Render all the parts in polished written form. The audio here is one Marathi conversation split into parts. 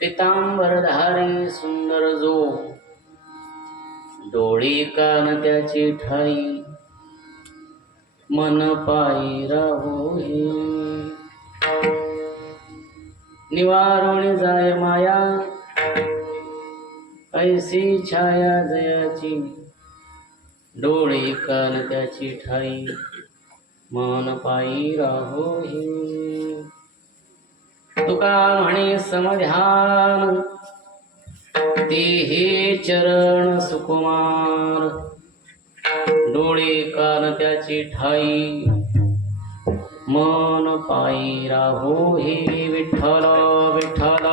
पितांबरधारी सुंदर जो डोळी कान त्याची ठाई मन पायी राहोई निवारुणी जाय माया ऐसी छाया जयाची डोळी कान त्याची ठाई मन पायी राहोई तुका म्हणे समध्यान तेहे चरण सुकुमार डोळे कान त्याची ठाई मन पायी राहोई विठ्ठल विठ्ठल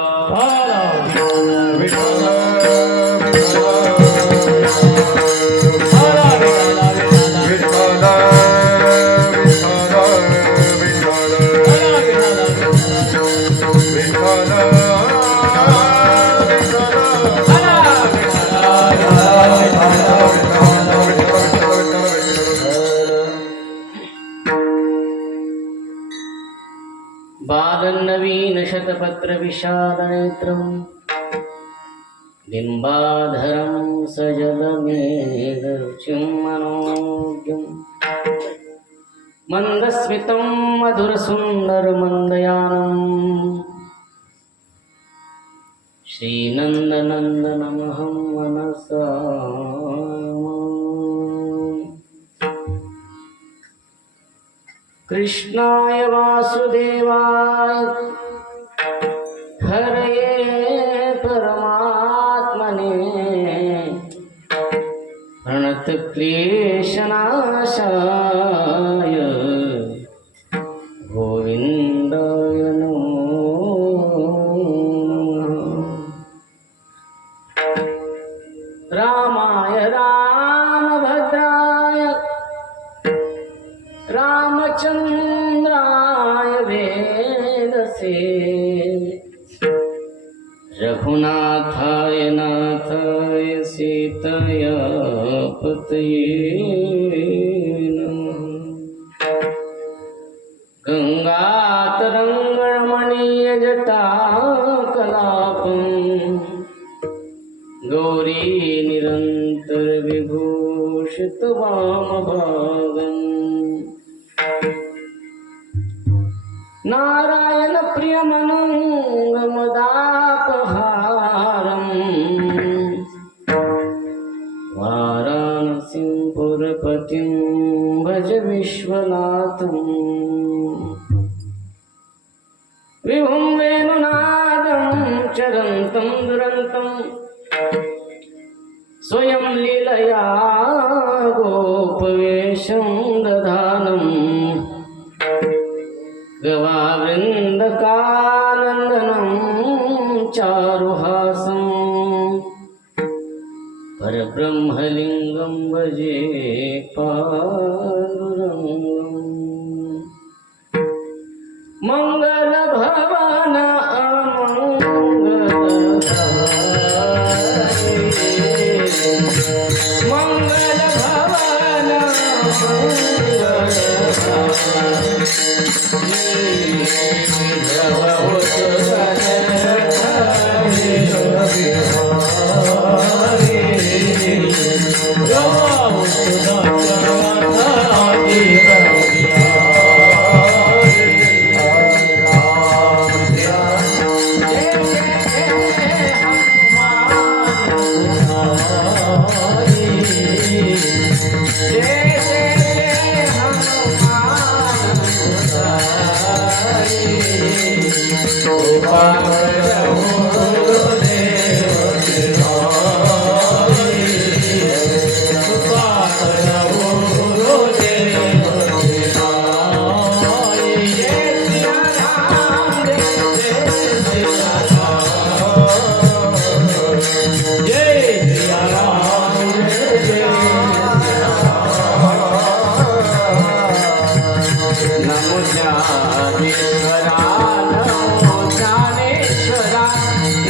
बालनवीन शतपत्र विशाल नेत्रं बिंबाधरं सजलमेघरुचिं मनोज्ञं मंदस्मितं मधुरसुन्दर मन्दयानं श्रीनन्दनन्दनमहं मनसा कृष्णाय वासुदेवाय हरये परमात्मने प्रणतक्लेशनाशाय गोविन्दाय नमो रामाय रामभद्राय रामचंद्राय वेदसे रघुनाथाय नाथाय सीतया पतये नमः गंगातरंगणमणीय जटाकलापं गौरी निरंतर विभूषित वामभागम् नारायण प्रियमनंगमदापहारं वाराणसीं पुरपतिं भज विश्वनाथं विभुं वेणुनादं चरन्तं दुरन्तं स्वयं लीलया गोपवेशं दधानम् गवावृन्दकानन्दनं चारुहासं परब्रह्मलिङ्गं भजे पाण्डुरङ्गम् मङ्गलभवन मङ्गलभवन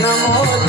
नमो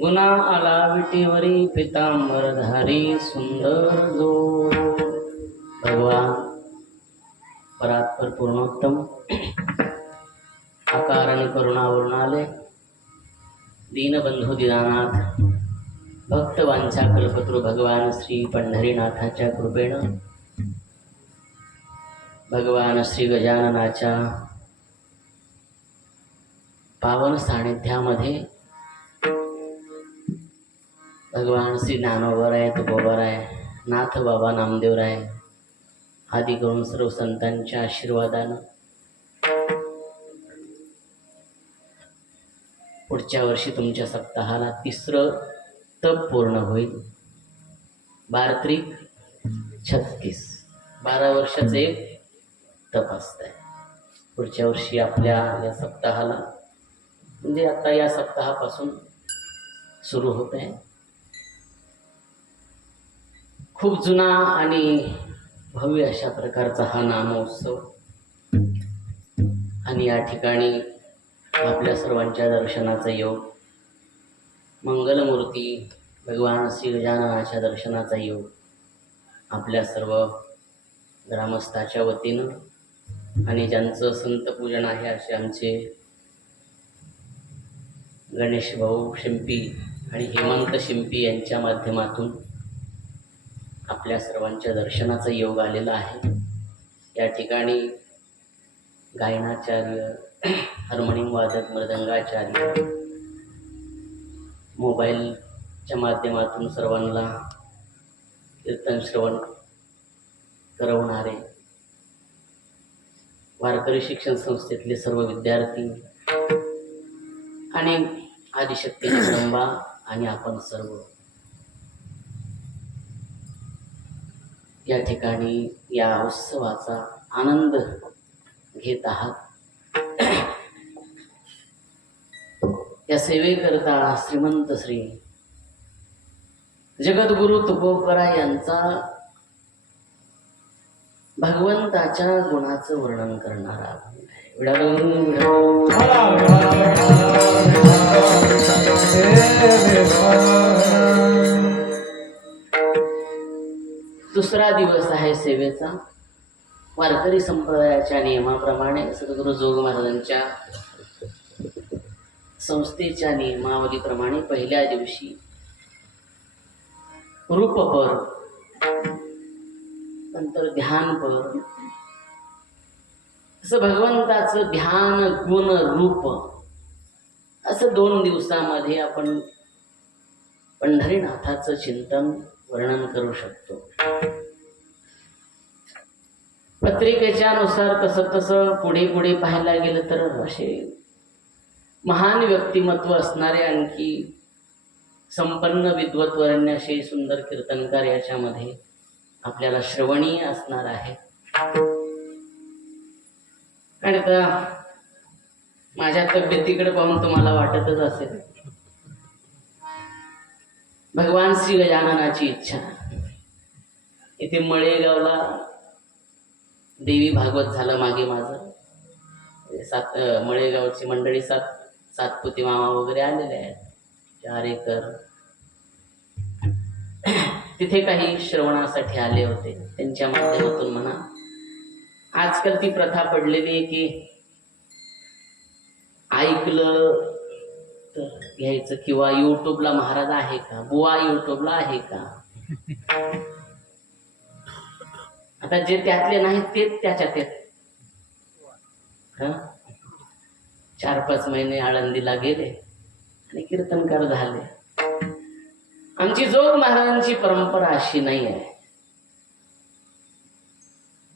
गुणा आला विटेवरी पितांबरधारी सुंदर जो भगवान परात्पर पूर्णोत्तम आकार आणि करुणावरून आले. दीनबंधू दीनानाथ भक्तवांचा कल्पतरू भगवान श्री पंढरीनाथाच्या कृपेनं भगवान श्री गजाननाच्या पावन सानिध्यामध्ये भगवान श्री ज्ञानोबराय तुकोबराय नाथ बाबा नामदेवराय आदी करून सर्व संतांच्या आशीर्वादानं पुढच्या वर्षी तुमच्या सप्ताहाला 3रं तप पूर्ण होईल. 12-36 12 वर्षाचं एक तप असतंय. पुढच्या वर्षी आपल्या या सप्ताहाला म्हणजे आता या सप्ताहापासून सुरू होत आहे. खूप जुना आणि भव्य अशा प्रकारचा हा नामोत्सव आणि या ठिकाणी आपल्या सर्वांच्या दर्शनाचा योग, मंगलमूर्ती भगवान श्री गजाननाच्या दर्शनाचा योग आपल्या सर्व ग्रामस्थाच्या वतीनं आणि ज्यांचं संत पूजन आहे असे आमचे गणेश भाऊ शिंपी आणि हेमंत शिंपी यांच्या माध्यमातून आपल्या सर्वांच्या दर्शनाचा योग आलेला आहे. या ठिकाणी गायनाचार्य, हार्मोनियम वादक, मृदंगाचार्य, मोबाईलच्या माध्यमातून सर्वांना कीर्तन श्रवण करवणारे वारकरी शिक्षण संस्थेतले सर्व विद्यार्थी आणि आदिशक्ती जगदंबा आणि आपण सर्व या ठिकाणी या उत्सवाचा आनंद घेत आहात. या सेवेकरता श्रीमंत श्री जगद्गुरु तुकोबरा यांचा भगवंताच्या गुणाचं वर्णन करणारा दुसरा दिवस आहे सेवेचा. वारकरी संप्रदायाच्या नियमाप्रमाणे सद्गुरु जोग महाराजांच्या संस्थेच्या नियमावलीप्रमाणे पहिल्या दिवशी रूपपर, नंतर ध्यानपर, असं भगवंताचं ध्यान गुण रूप असं 2 दिवसामध्ये आपण पंढरीनाथाचं चिंतन वर्णन करू शकतो. पत्रिकेच्या नुसार तसं पुढे पुढे पाहायला गेलं तर असे महान व्यक्तिमत्व असणारे आणखी संपन्न विद्वत्वरण्य असे सुंदर कीर्तनकार याच्यामध्ये आपल्याला श्रवणीय असणार आहे. आणि आता माझ्या तब्येतीकडे पाहून तुम्हाला वाटतच असेल भगवान श्री गजाननाची इच्छा. इथे मळेगावला देवी भागवत झालं मागे माझं. मळेगावची मंडळी सातपुते मामा वगैरे आलेले आहेत, 4 एकर. तिथे काही श्रवणासाठी आले होते. त्यांच्या माध्यमातून म्हणा आजकाल ती प्रथा पडलेली आहे की ऐकलं तर घ्यायचं किंवा युट्यूबला महाराज आहे का, बुवा युट्यूबला आहे का. आता जे त्यातले नाहीत तेच त्याच्यात आहेत. 4-5 महिने आळंदीला गेले आणि कीर्तनकार झाले. आमची जोग महाराजांची परंपरा अशी नाही आहे.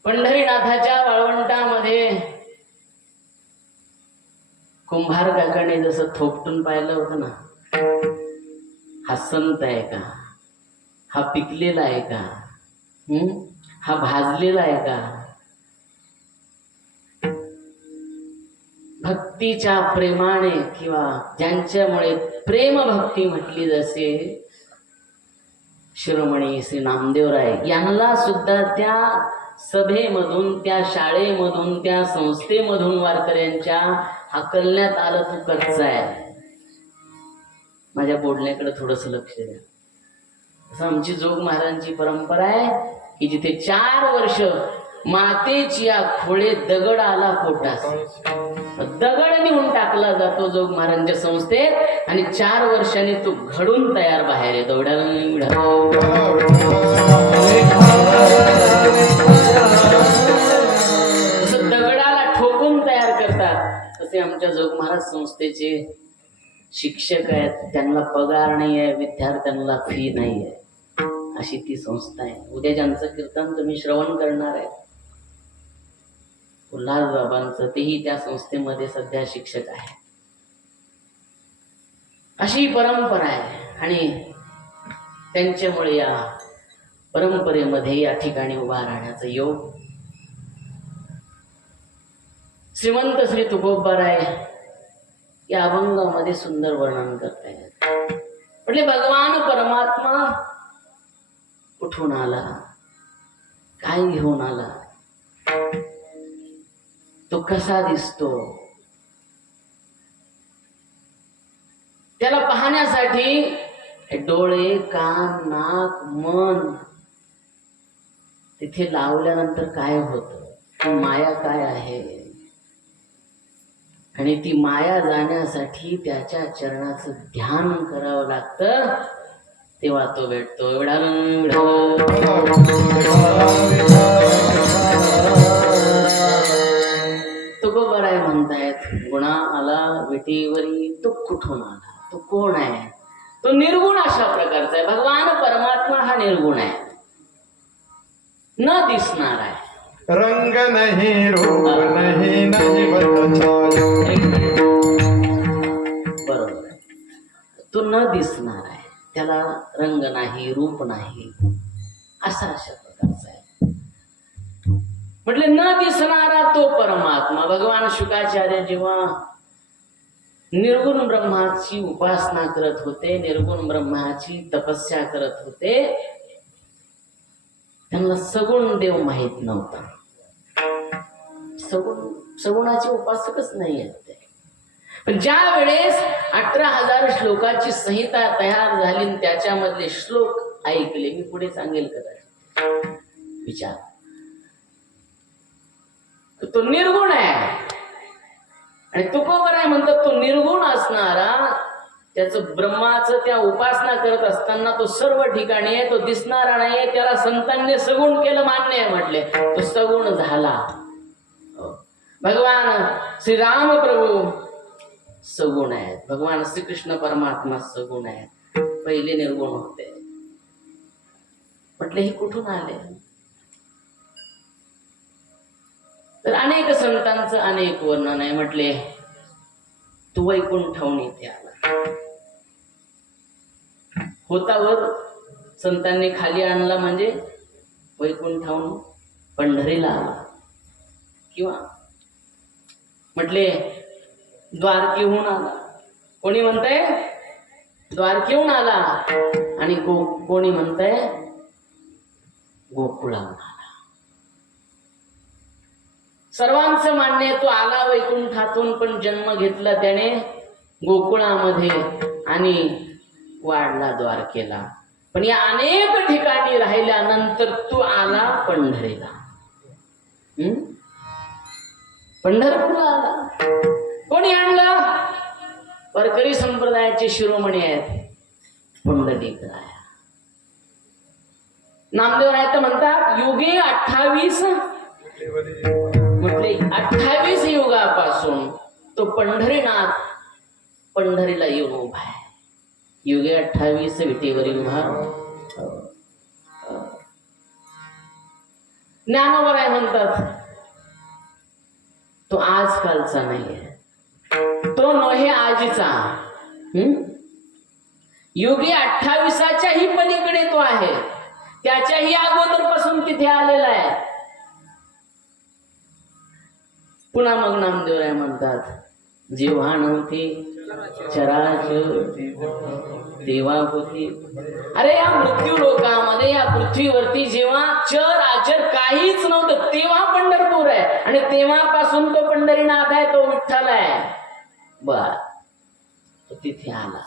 पंढरीनाथाच्या वाळवंटामध्ये कुंभार काकाने जसं थोपटून पाहिलं होतं ना, हा संत आहे का, हा पिकलेला आहे का, हा भाजलेला आहे का. भक्तीच्या प्रेमाने किंवा ज्यांच्यामुळे प्रेम भक्ती म्हटली जसे शिरोमणी श्री नामदेवराय यांना सुद्धा त्या सभेमधून, त्या शाळेमधून, त्या संस्थेमधून वारकऱ्यांच्या हाकलण्यात आलं, तू कच्चा आहे. माझ्या बोलण्याकडे थोडस लक्ष द्या. असं आमची जोग महाराजांची परंपरा आहे की जिथे 4 वर्ष मातेची या खोळे दगड आला पोटास, दगड नेऊन टाकला जातो जोग महाराजांच्या संस्थेत आणि 4 वर्षांनी तो घडून तयार बाहेर येतो. जसं दगडाला ठोकून तयार करतात तसे आमच्या जोग महाराज संस्थेचे शिक्षक आहेत, त्यांना पगार नाही आहे, विद्यार्थ्यांना फी नाही आहे, अशी ती संस्था आहे. उद्या ज्यांचं कीर्तन तुम्ही श्रवण करणार आहे उल्हास बाबांचं, तेही त्या संस्थेमध्ये सध्या शिक्षक आहे. अशी परंपरा आहे आणि त्यांच्यामुळे या परंपरेमध्ये या ठिकाणी उभा राहण्याचं योग श्रीमंत श्री तुकोबाराय या अभंगामध्ये सुंदर वर्णन करतायत. म्हटले भगवान परमात्मा कुठून आला, काय घेऊन आला, तो कसा दिसतो, त्याला पाहण्यासाठी डोळे, कान, नाक, मन तिथे लावल्यानंतर काय होतं, माया काय आहे, आणि ती माया जाण्यासाठी त्याच्या चरणाचं ध्यान करावं लागतं, तेव्हा तो भेटतो. एवढा तुकोबाराय म्हणतायत, गुणा आला विटीवरी, तो कुठून आला, तो कोण आहे, तो निर्गुण अशा प्रकारचा आहे. भगवान परमात्मा हा निर्गुण आहे, न दिसणार आहे, रंग नहीं रूप नहीं बरोबर आहे. तो न दिसणार आहे, त्याला रंग नाही, रूप नाही, अशा प्रकारचा आहे. म्हटले न दिसणारा तो परमात्मा. भगवान शुकाचार्य जेव्हा निर्गुण ब्रह्माची उपासना करत होते, निर्गुण ब्रह्माची तपस्या करत होते, त्यांना सगुण देव माहित नव्हता. सगुणाचे उपासकच नाही आहेत ते. पण ज्या वेळेस 18,000 श्लोकाची संहिता तयार झाली, त्याच्यामधले श्लोक ऐकले, मी पुढे सांगेल कदाचित, विचार, तो निर्गुण आहे. आणि तुकोबाराय म्हणतात तो निर्गुण असणारा, त्याचं ब्रह्माचं त्या उपासना करत असताना तो सर्व ठिकाणी आहे, तो दिसणारा नाहीये, त्याला संतांनी सगुण केलं, मान्य आहे, म्हटले तो सगुण झाला. भगवान श्रीराम प्रभू सगुण आहेत, भगवान श्रीकृष्ण परमात्मा सगुण आहेत, पहिले निर्गुण होते. म्हटले हे कुठून आले, तर अनेक संतांचं अनेक वर्णन आहे. म्हटले तू वैकुंठाहून इथे आला, होतावर संतांनी खाली आणला म्हणजे वैकुंठाहून पंढरीला आला, किंवा म्हटले द्वारकेहून आला. कोणी म्हणतंय द्वारकेहून आला, आणि कोणी म्हणतंय गोकुळाहून आला. सर्वांचं मान्य तो आला वैकुंठातून, पण जन्म घेतला त्याने गोकुळामध्ये आणि वाढला द्वारकेला. पण या अनेक ठिकाणी राहिल्यानंतर तू आला पंढरीला, पंढरपूरला आला. कोणी आणला, वारकरी संप्रदायाचे शिरोमणी आहेत पुंडलिकराय. नामदेवराय तर म्हणतात युगे 28, म्हटले 28 युगापासून तो पंढरीनाथ पंढरीला येऊन उभा आहे. युगे 28 विटेवरील उभा. ज्ञानोबराय म्हणतात तो आजकालचा नाहीये, तो नव्हे आजचा. युगे 28च्याही पलीकडे तो आहे, त्याच्याही अगोदरपासून तिथे आलेला आहे. पुन्हा मग नामदेवराय म्हणतात जेव्हा नव्हते चराचर तेव्हा होती. अरे या मृत्यू लोकामध्ये, या पृथ्वीवरती जेव्हा चर आचर काहीच नव्हतं तेव्हा पंढरपूर आहे, आणि तेव्हापासून तो पंढरीनाथ आहे, तो विठ्ठल आहे. बर, तिथे आला.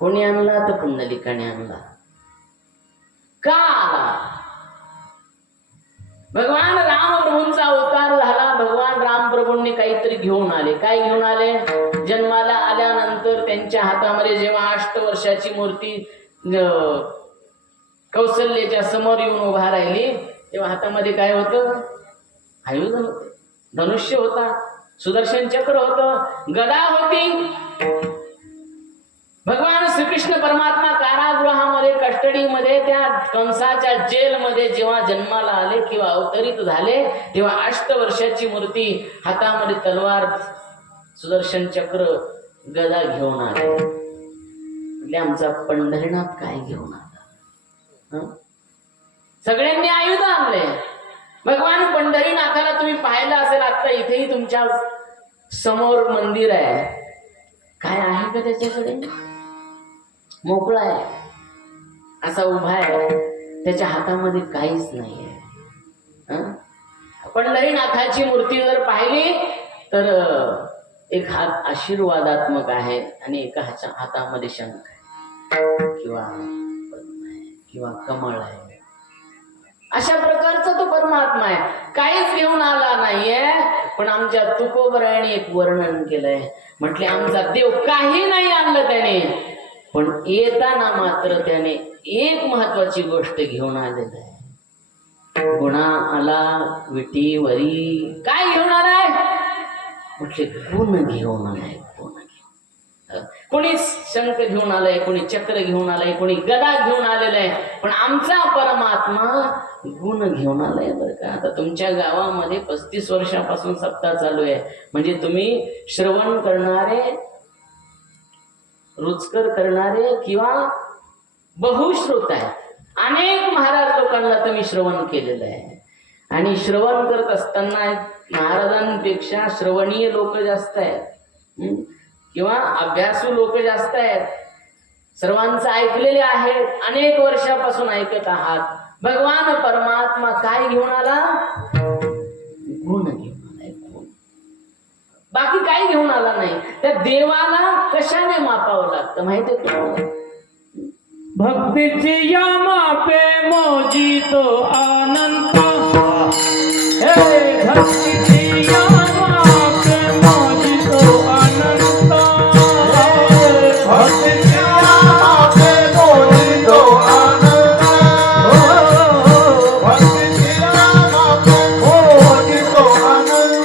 कोणी आणला? तर पुंडलिकाने आणला. का आला? भगवान रामप्रभूंचा अवतार झाला. भगवान रामप्रभूंनी काहीतरी घेऊन आले. काय घेऊन आले? जन्माला आल्यानंतर त्यांच्या हातामध्ये जेव्हा 8 वर्षाची मूर्ती कौशल्याच्या समोर येऊन उभा राहिली, तेव्हा हातामध्ये काय होतं? आयुध होते, धनुष्य होता, सुदर्शन चक्र होतं, गदा होती. भगवान श्रीकृष्ण परमात्मा कारागृहामध्ये, कस्टडीमध्ये, त्या कंसाच्या जेलमध्ये जेव्हा जन्माला आले किंवा अवतरित झाले, तेव्हा 8 वर्षाची मूर्ती, हातामध्ये तलवार, सुदर्शन चक्र, गदा घेऊन आले. म्हणजे आमचा पंढरीनाथ काय घेऊन आला? सगळ्यांनी आयुध आणले. भगवान पंढरीनाथाला तुम्ही पाहिलं असेल, आता इथेही तुमच्या समोर मंदिर आहे. काय आहे का त्याच्याकडे? मोकळा आहे, असा उभा आहे, त्याच्या हातामध्ये काहीच नाहीये. पंढरीनाथाची मूर्ती जर पाहिली तर एक हात आशीर्वादात्मक आहे आणि एका हातामध्ये शंख आहे किंवा पद्म आहे किंवा कमळ आहे. अशा प्रकारचा तो परमात्मा आहे. काहीच घेऊन आला नाहीये. पण आमच्या तुकोबरायाने एक वर्णन केलंय. म्हटले आमचा देव काही नाही आणलं त्याने, पण येताना मात्र त्याने एक महत्वाची गोष्ट घेऊन आलेलं आहे. गुणा आला विटीवरी. काय घेऊन आलाय? म्हटले गुण घेऊन आलाय. गुण घेऊन. कोणी शंख घेऊन आलाय, कोणी चक्र घेऊन आलाय, कोणी गदा घेऊन आलेलं आहे, पण आमचा परमात्मा गुण घेऊन आलाय. बरं का, आता तुमच्या गावामध्ये 35 वर्षापासून सप्ताह चालू आहे. म्हणजे तुम्ही श्रवण करणारे, रुचकर करणारे किंवा बहुश्रुत आहे. अनेक महाराज लोकांना तुम्ही श्रवण केलेलं आहे. आणि श्रवण करत असताना महाराजांपेक्षा श्रवणीय लोक जास्त आहेत किंवा अभ्यासू लोक जास्त आहेत. सर्वांचं ऐकलेले आहेत, अनेक वर्षापासून ऐकत आहात. भगवान परमात्मा काय घेऊन आला? गुण घेऊन आलाय. गुण, बाकी काही घेऊन आला नाही. त्या देवाला कशाने मापावं लागतं माहितीये तुम्हाला? भक्तीची या मापे मोजी तो अनंत. हे भक्तीची या मापे मोजी तो अनंत. भक्तीची मापे मोजी तो अनंत. भक्तीची मापे मोजी तो अनंत.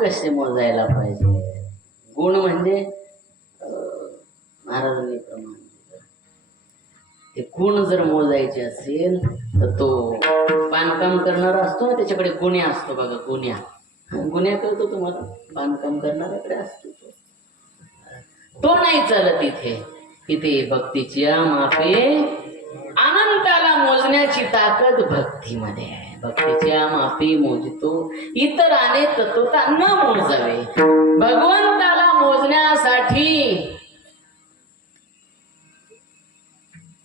कसे मोजायला पाहिजे? गुण म्हणजे महाराजांनी प्रमाण दिलं. ते गुण जर मोजायचे असेल तर तो बांधकाम करणारा असतो ना, त्याच्याकडे गुन्ह्या असतो बघा. गुन्ह्या करतो तुम्हाला, बांधकाम करणाऱ्याकडे असतो तो नाही चालत इथे. इथे भक्तीची मापे अनंताला मोजण्याची ताकद भक्तीमध्ये आहे. भक्तीच्या मापी मोजतो इतराने तत्वता न मोजावे. भगवंताला मोजण्यासाठी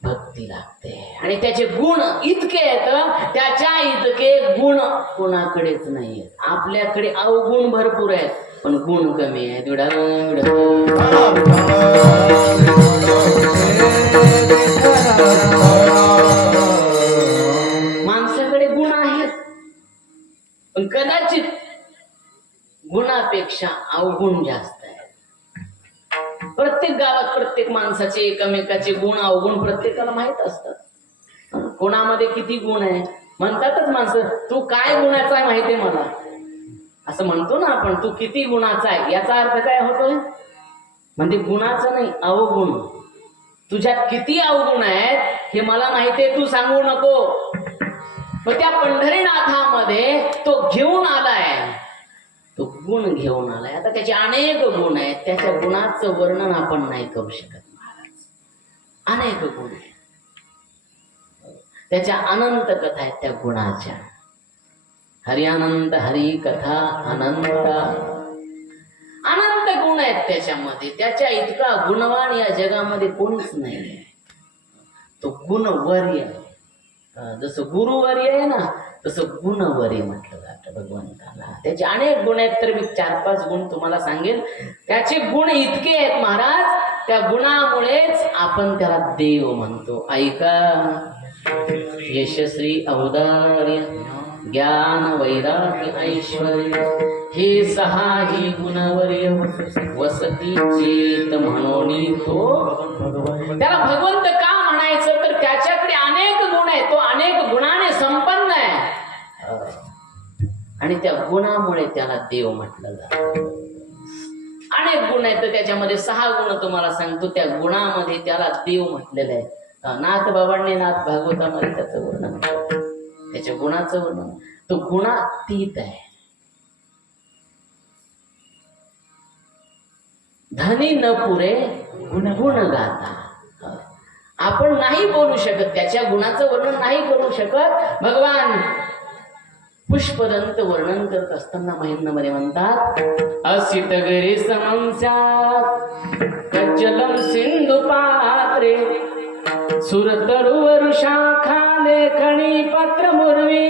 भक्ती लागते आणि त्याचे गुण इतके आहेत, त्याच्या इतके गुण कोणाकडेच नाही. आपल्याकडे अवगुण भरपूर आहेत पण गुण कमी आहेत. माणसं प्रत्येक गावात प्रत्येक माणसाचे एकमेकाचे गुण अवगुण प्रत्येकाला माहित असतात. कोणामध्ये किती गुण आहे म्हणतातच माणसं, तू काय गुणाचा आहे माहितीये मला, असं म्हणतो ना आपण, तू किती गुणाचा आहे. याचा अर्थ काय होतोय, म्हणजे गुणाचं नाही, अवगुण. तुझ्यात किती अवगुण आहेत हे मला माहितीये, तू सांगू नको. मग त्या पंढरीनाथामध्ये तो घेऊन आलाय, तो गुण घेऊन आलाय. आता त्याचे अनेक गुण आहेत, त्याच्या गुणाचं वर्णन आपण नाही करू शकत महाराज. अनेक गुण आहेत, त्याच्या अनंत कथा आहेत त्या गुणाच्या. हरी अनंत, हरी कथा अनंत, अनंत गुण आहेत त्याच्यामध्ये. त्याच्या इतका गुणवान या जगामध्ये कोणीच नाही आहे. तो गुणवर्य, जसं गुरुवर्य आहे ना तसं गुणवर्य म्हटलं जातं भगवंताला. त्याचे अनेक गुण आहेत, तर मी 4-5 गुण तुम्हाला सांगेल. त्याचे गुण इतके आहेत महाराज, त्या गुणामुळेच आपण त्याला देव म्हणतो. ऐका, यशस्वी औदार्य ज्ञान वैराग्य ऐश्वर्य हे 6 गुणवर्य वसती चेत म्हणून तो. त्याला भगवंत का म्हणायचं, तर त्याच्याकडे अनेक गुण आहेत, तो अनेक गुणाने संपन्न आहे आणि त्या गुणामुळे त्याला देव म्हटलं जातं. अनेक गुण आहेत, तर त्याच्यामध्ये 6 गुण तुम्हाला सांगतो. त्या गुणामध्ये त्याला देव म्हटलेलं आहे. नाथ बाबांनी नाथ भागवतामध्ये त्याचं वर्णन, त्याच्या गुणाचं वर्णन. तो गुणातीत आहे. धनी न पुरे गुण गाता. आपण नाही बोलू शकत, त्याच्या गुणाचं वर्णन नाही करू शकत. भगवान पुष्पदंत वर्णन करत असताना महिन्यामध्ये म्हणतात, असित गरी समंस्यात कज्जलम सिंधु पात्रे सुरतरुवर शाखा लेखणी पत्र मुर्वी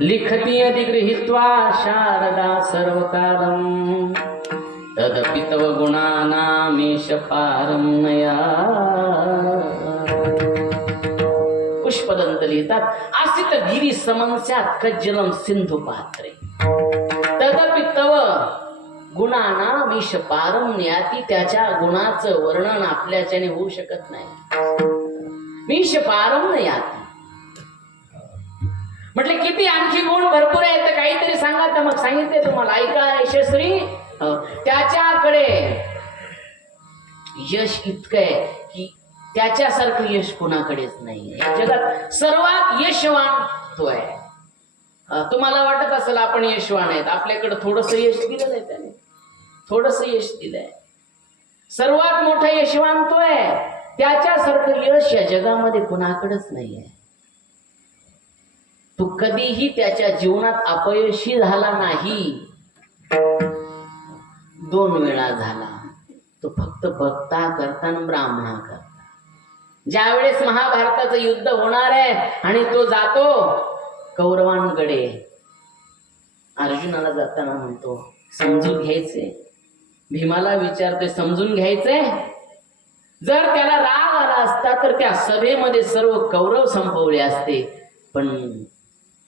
लिखती अधिगृहीत्वा शारदा सर्वकालम तदपि तव गुणानामीश पारम नया. पुष्पदंत लिहितात, आसित गिरी समंस्यात कज्जलम सिंधु पात्रे तदपि तव गुणानामीश पारम नयाती. त्याच्या गुणाचं वर्णन आपल्याच्याने होऊ शकत नाही. मीश पारम नयाती म्हटले किती आणखी गुण भरपूर आहेत, तर काहीतरी सांगा. तर मग सांगितले तुम्हाला, ऐका यशस्वी, त्याच्याकडे यश इतकं आहे की त्याच्यासारखं यश कोणाकडेच नाही. या जगात सर्वात यशवान तो आहे. तुम्हाला वाटत असेल आपण यशवान आहेत, आपल्याकडे थोडस यश दिलेलं आहे त्याने, थोडस यश दिलंय. सर्वात मोठा यशवान तो आहे. त्याच्यासारखं यश या जगामध्ये कुणाकडेच नाही आहे. तो कधीही त्याच्या जीवनात अपयशी झाला नाही. 2 वेळा झाला. तो फक्त भक्ता करता आणि ब्राह्मणा करता. ज्या वेळेस महाभारताचं युद्ध होणार आहे आणि तो जातो कौरवांकडे, अर्जुनाला जाताना म्हणतो समजून घ्यायचे. भीमाला विचारतोय समजून घ्यायचंय. जर त्याला राग आला असता तर त्या सभेमध्ये सर्व कौरव संपवले असते, पण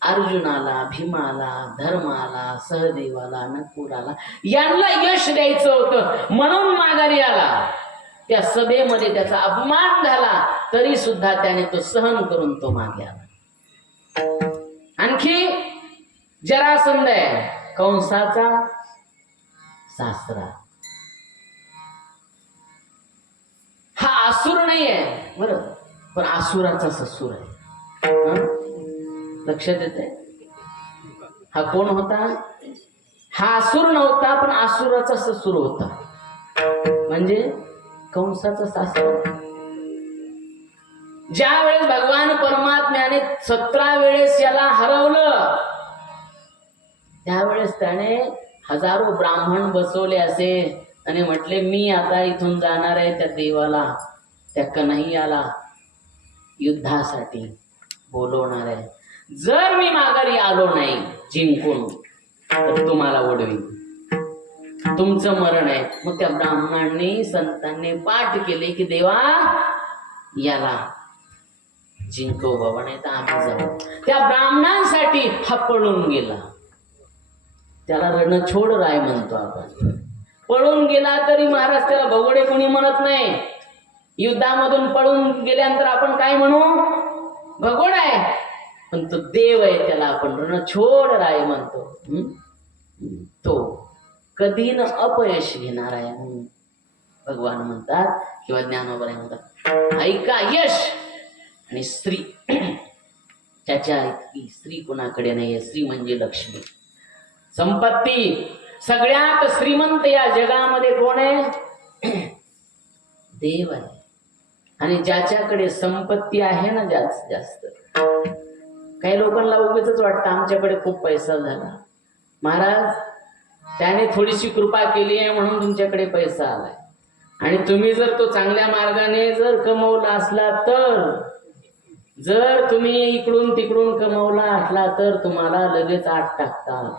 अर्जुनाला, भीमाला, धर्माला, सहदेवाला, नकुलाला यांना यश द्यायचं होतं म्हणून माघारी आला. त्या सभेमध्ये त्याचा अपमान झाला तरी सुद्धा त्याने तो सहन करून तो मागे आला. आणखी जरासंध आहे, कंसाचा सासरा. हा असुर नाही आहे बरं, पण असुराचा ससुर आहे. लक्षात येते? हा कोण होता? हा असुर नव्हता, पण असुराचा ससुर होता, म्हणजे कंसाचा सासरा. ज्या वेळेस भगवान परमात्म्याने 17 वेळेस याला हरवलं, त्यावेळेस त्याने हजारो ब्राह्मण बसवले असे आणि म्हटले मी आता इथून जाणार आहे त्या देवाला, त्या कन्हैयाला युद्धासाठी बोलवणार आहे. जर मी माघारी आलो नाही जिंकून तर तुम्हाला ओढवीन, तुमचं मरण आहे. मग त्या ब्राह्मणांनी संतांनी पाठ केले की देवा याला जिंकव बाबा, नाही तर आम्ही जाऊ. त्या ब्राह्मणांसाठी हा पळून गेला. त्याला रणछोड राय म्हणतो आपण. पळून गेला तरी महाराज त्याला भगोडे कोणी म्हणत नाही. युद्धामधून पळून गेल्यानंतर आपण काय म्हणू? भगोड आहे. पण तो देव आहे, त्याला आपण रणछोड राय म्हणतो. तो कधी न अपयश घेणार आहे म्हणून भगवान म्हणतात किंवा ज्ञानोबराय म्हणतात, ऐका यश आणि श्री. त्याच्या इतकी स्त्री कोणाकडे नाहीये. स्त्री म्हणजे लक्ष्मी, संपत्ती. सगळ्यात श्रीमंत या जगामध्ये कोण आहे? देव आहे. आणि ज्याच्याकडे संपत्ती आहे ना जास्त जास्त, काही लोकांना उगाचच वाटतं आमच्याकडे खूप पैसा झाला. महाराज त्याने थोडीशी कृपा केली आहे म्हणून तुमच्याकडे पैसा आलाय. आणि तुम्ही जर तो चांगल्या मार्गाने जर कमवला असला तर, जर तुम्ही इकडून तिकडून कमवला असला तर तुम्हाला लगेच आत टाकतात.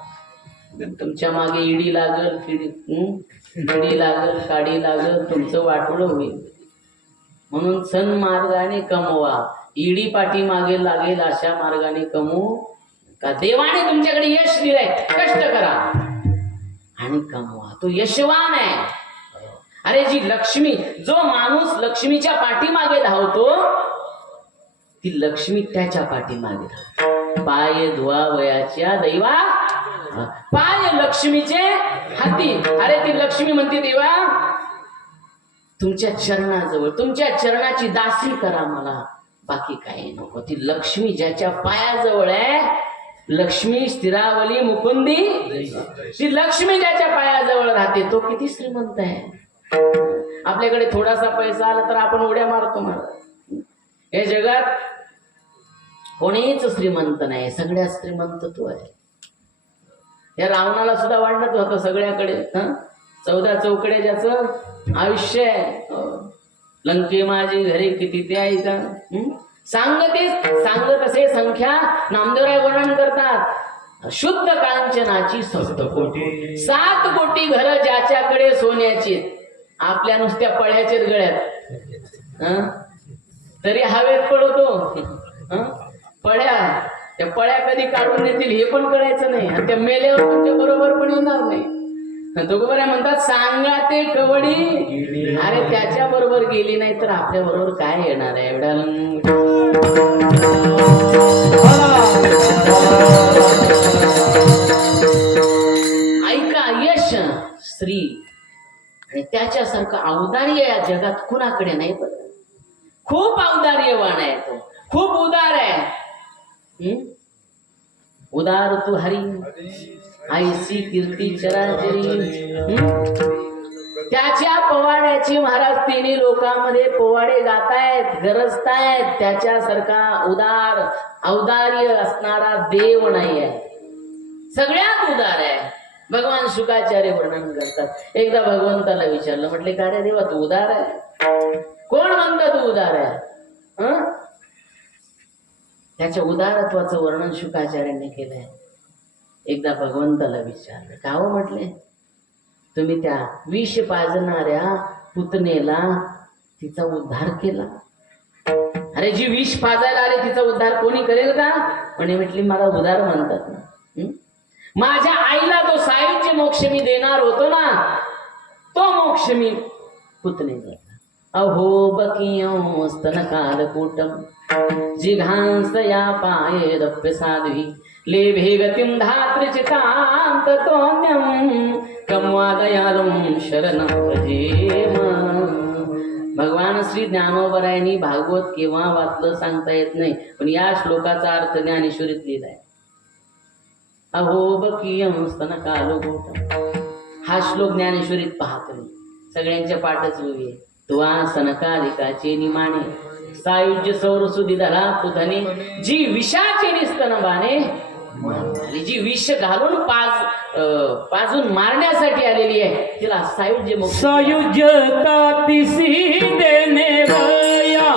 तुमच्या मागे ईडी लागल, ईडी लागल, काडी लागल, तुमचं वाटोळं होईल. म्हणून सन्मार्गाने कमवा. ईडी पाठी मागे लागेल अशा मार्गाने कमवू का. देवाने तुमच्याकडे यश दिलंय, कष्ट करा आणि कमवा. तो यशवान आहे. अरे जी लक्ष्मी, जो माणूस लक्ष्मीच्या पाठीमागे धावतो ती लक्ष्मी त्याच्या पाठीमागे धावतो. पाय धुवावयाच्या दैवा, पाय लक्ष्मीचे हाती. अरे ती लक्ष्मी म्हणते, देवा तुमच्या चरणाजवळ, तुमच्या चरणाची दासी करा मला, बाकी काही नको. ती लक्ष्मी ज्याच्या पायाजवळ आहे, लक्ष्मी स्थिरावली मुकुंदी, ती लक्ष्मी ज्याच्या पायाजवळ राहते तो किती श्रीमंत आहे. आपल्याकडे थोडासा पैसा आला तर आपण उड्या मारतो. महाराज हे जगात कोणीच श्रीमंत नाही, सगळ्यात श्रीमंत तो आहे. या रावणाला सुद्धा वाटत होतं सगळ्याकडे 14 चौकडे ज्याचं आयुष्य आहे. लंके माझी घरे किती ते आहे का. सांगत असे संख्या नामदेवराय वर्णन करतात. शुद्ध कांचनाची 7 कोटी, 7 कोटी घर ज्याच्याकडे सोन्याची, आपल्या नुसत्या पळ्याचेच गळ्यात, तरी हवेत पडतो. पळ्या, त्या पळ्या कधी काढून देतील हे पण कळायचं नाही. आणि त्या मेल्यावर तुमच्या बरोबर पण येणार नाही. तुकोबराय म्हणतात, सांगा ते कवडी, अरे त्याच्या बरोबर गेली नाही तर आपल्या बरोबर काय येणार आहे. एवढ्या ऐका यश, स्त्री आणि त्याच्यासारखं औदार्य या जगात कुणाकडे नाही. बरं खूप औदार्यवान आहे तो, खूप उदार आहे. उदार तू हरी, आईसी कीर्ती चराचरी. त्याच्या पोवाड्याची महाराज तिन्ही लोकांमध्ये पोवाडे गातायत, गरजतायत. त्याच्यासारखा उदार औदार्य असणारा देव नाही आहे. सगळ्यात उदार आहे. भगवान शुकाचार्य वर्णन करतात. एकदा भगवंताला विचारलं, म्हटले का रे देवा तू उदार आहे? कोण म्हणतं तू उदार आहे? त्याच्या उदारत्वाचं वर्णन शुकाचार्यांनी केलंय. एकदा भगवंताला विचारलं, का हो म्हटले तुम्ही त्या विष पाजणाऱ्या पुतनेला तिचा उद्धार केला. अरे जी विष पाजायला आले तिचा उद्धार कोणी करेल का? म्हटली मला उद्धार म्हणतात ना. माझ्या आईला तो सायुज्य मोक्ष मी देणार होतो ना, तो मोक्ष मी पुतनेला. अहो बकियो स्तन कालकूटम जिघांसया पाये दप्य साध्वी लेभे गतिम धात्रिचितांत तोन्यम कमवा दयालुम शरणं भजेम. भगवान श्री ज्ञानोबरायांनी भागवत केव्हा वाचलं सांगता येत नाही, पण या श्लोकाचा अर्थ ज्ञानेश्वरीत लिहिलाय. अहो बकियम स्तन कालकूटम, हा श्लोक ज्ञानेश्वरीत पाहतो. सगळ्यांच्या पाठच होईल. तुवा सनकालिकाचे निमाणे सायुज्य सौरसुदी धरा पुधने जी विषाचे निस्तन बाणे, जी विष घालून पाजून मारण्यासाठी आलेली आहे तिला सायुज्य मोक्ष. सायुज्यता तिसी देने गया,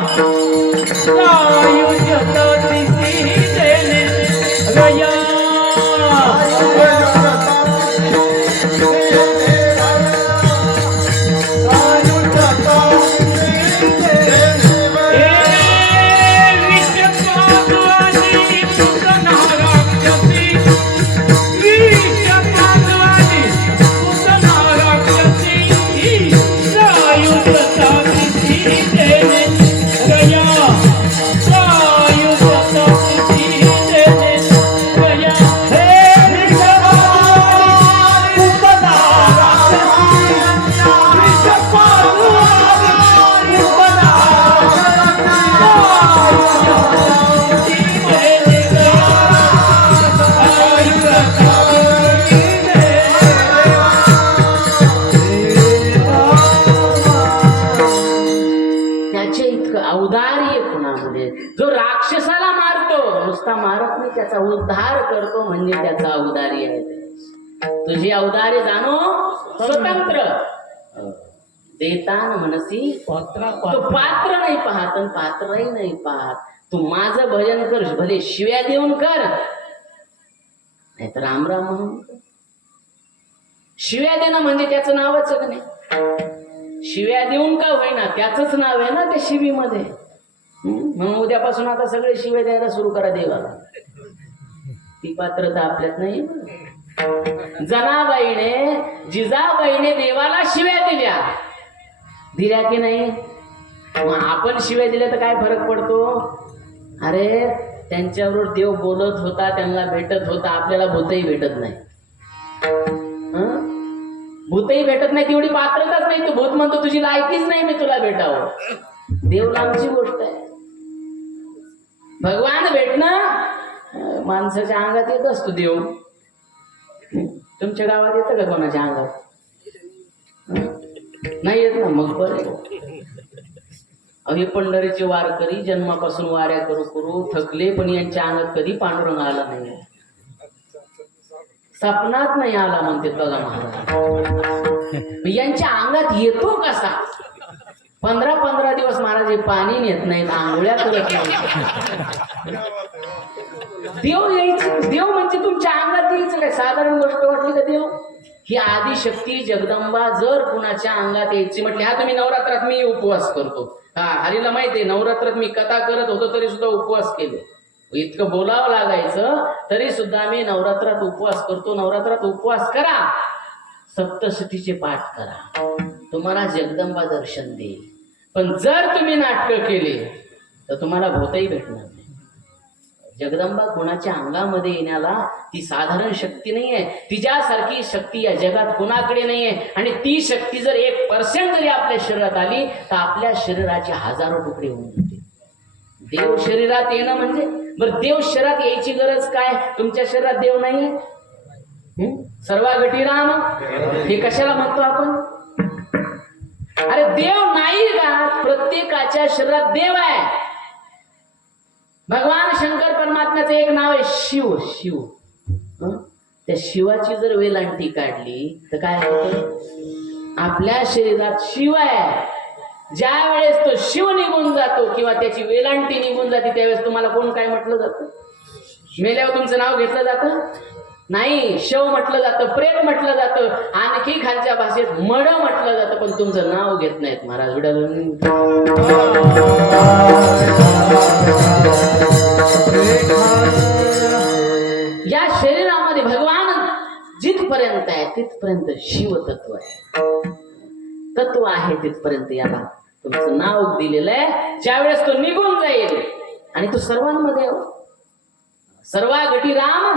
सायुज्यता तिसी देने गया. त्याचा उद्धार करतो म्हणजे त्याचा औदार्य आहे. तुझी औदार्य जाणो स्वतंत्र देतान मनसी तो पात्र नाही पाहत आणि पात्रही नाही पाहत. तू माझं भजन कर, भले शिव्या देऊन कर, नाही तर राम राम म्हणून कर. शिव्या देणं म्हणजे त्याचं नावच का नाही. शिव्या देऊन का होईना त्याचंच नाव आहे ना त्या शिवीमध्ये. म्हणून उद्यापासून आता सगळे शिव्या द्यायला सुरू करा देवाला. ती पात्रता आपल्यात नाही. जिजाबाईने देवाला शिव्या दिल्या की नाही. मग आपण शिव्या दिल्या तर काय फरक पडतो. अरे त्यांच्याबरोबर देव बोलत होता, त्यांना भेटत होता. आपल्याला भूतही भेटत नाही. भूतही भेटत नाही, तेवढी पात्रताच नाही. तू भूत म्हणतो तुझी लायकीच नाही मी तुला भेटावं. देव लांबची गोष्ट आहे. भगवान भेटणं माणसाच्या अंगात येत असतो देव. तुमच्या गावात येतं का कोणाच्या अंगात. नाही येत ना. मग बरं. हे पंढरीचे वारकरी जन्मापासून वाऱ्या करू करू थकले, पण यांच्या अंगात कधी पांडुरंग आला नाही. सपनात नाही आला म्हणते बघा महाराज. यांच्या अंगात येतो कसा. 15 दिवस महाराज हे पाणी नेत नाही, आंघोळ्या करत नाही. देव यायची. देव म्हणजे तुमच्या अंगात यायचं काय साधारण गोष्ट वाटली का. देव ही आदिशक्ती जगदंबा जर कुणाच्या अंगात यायची म्हटली. हा तुम्ही नवरात्रात मी उपवास करतो. हा हरीला माहितीये नवरात्रात मी कथा करत होतो तरी सुद्धा उपवास केले. इतकं बोलावं लागायचं तरी सुद्धा मी नवरात्रात उपवास करतो. नवरात्रात उपवास करा, सप्तशतीचे पाठ करा, तुम्हाला जगदंबा दर्शन देईल. पण जर तुम्ही नाटकं केले तर तुम्हाला भूतही भेटणार नाही. जगदंबा कोणाच्या अंगामध्ये येण्याला ती साधारण शक्ती नाही आहे. तिच्यासारखी शक्ती या जगात कोणाकडे नाही आहे. आणि ती शक्ती जर 1% जरी आपल्या शरीरात आली तर आपल्या शरीराचे हजारो तुकडे होऊन जाते. देव शरीरात येणं म्हणजे बरं. देव शरीरात यायची गरज काय. तुमच्या शरीरात देव नाहीये. सर्वा गटी राम हे कशाला म्हणतो आपण. अरे देव नाही का. प्रत्येकाच्या शरीरात देव आहे. भगवान शंकर परमात्म्याचं एक नाव आहे शिव. शिव त्या शिवाची जर वेलांटी काढली तर काय होतं. आपल्या शरीरात शिव आहे. ज्या वेळेस तो शिव निघून जातो किंवा त्याची वेलांटी निघून जाते त्यावेळेस तुम्हाला कोण काय म्हटलं जातं. मेल्यावर तुमचं नाव घेतलं जातं नाही. शव म्हटलं जातं, प्रेत म्हटलं जातं, आणखी खालच्या भाषेत मड म्हटलं जातं, पण तुमचं नाव घेत नाहीत महाराज. या शरीरामध्ये भगवान जिथपर्यंत आहे तिथपर्यंत शिव तत्व आहे. तत्व आहे तिथपर्यंत याला तुमचं नाव दिलेलं आहे. ज्यावेळेस तो निघून जाईल आणि तो सर्वांमध्ये सर्वा गटी राम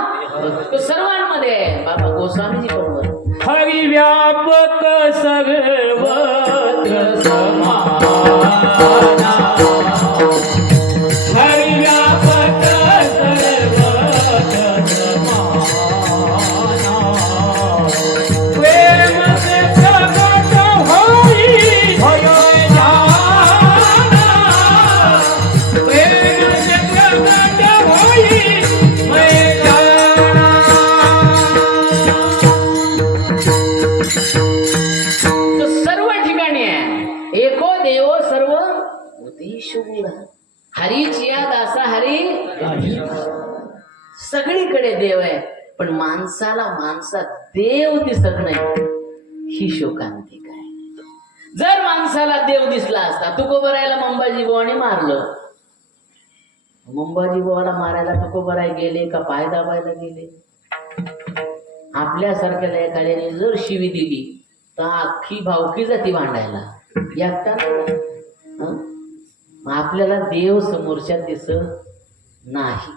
तो सर्वांमध्ये आहे. बाबा गोस्वामीजी बरोबर हरि व्यापक सर्वत्र समाना. हरि व्यापक सर्वत्र समाना. प्रेम से प्रगट होई जाना. प्रेम से प्रगट होई सर्व ठिकाणी आहे. एको देवो सर्व उदेश गुण. हरीची या दासा हरी. सगळीकडे देव आहे पण माणसाला माणसात देव दिसत नाही. ही शोकांतिक आहे. जर माणसाला देव दिसला असता. तुकोबरायला मंबाजी बुवाने मारलं. मंबाजी बुवाला मारायला तुकोबराय गेले का पाय दाबायला गेले. आपल्यासारख्याला एखाद्याने जर शिवी दिली तर अख्खी भावकी जाती भांडायला. एकटा नाही. आपल्याला देव समोरच्या दिसत नाही.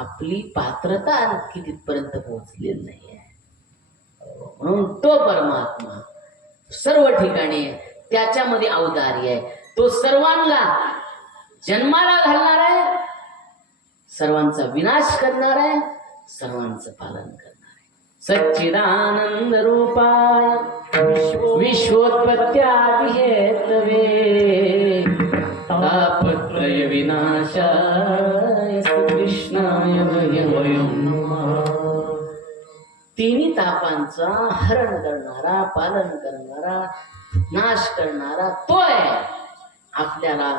आपली पात्रता आणखी तिथपर्यंत पोहोचलेली नाही आहे. म्हणून तो परमात्मा सर्व ठिकाणी आहे. त्याच्यामध्ये औदार्य आहे. तो सर्वांना जन्माला घालणार आहे, सर्वांचा विनाश करणार आहे, सर्वांचं पालन करणार आहे. सच्चिदानंद रूपाय विश्वोत्पत्त्यादि हेतवे तापत्रय विनाशाय कृष्णाय तिन्ही तापांचा हरण करणारा, पालन करणारा, नाश करणारा तो आहे. आपल्याला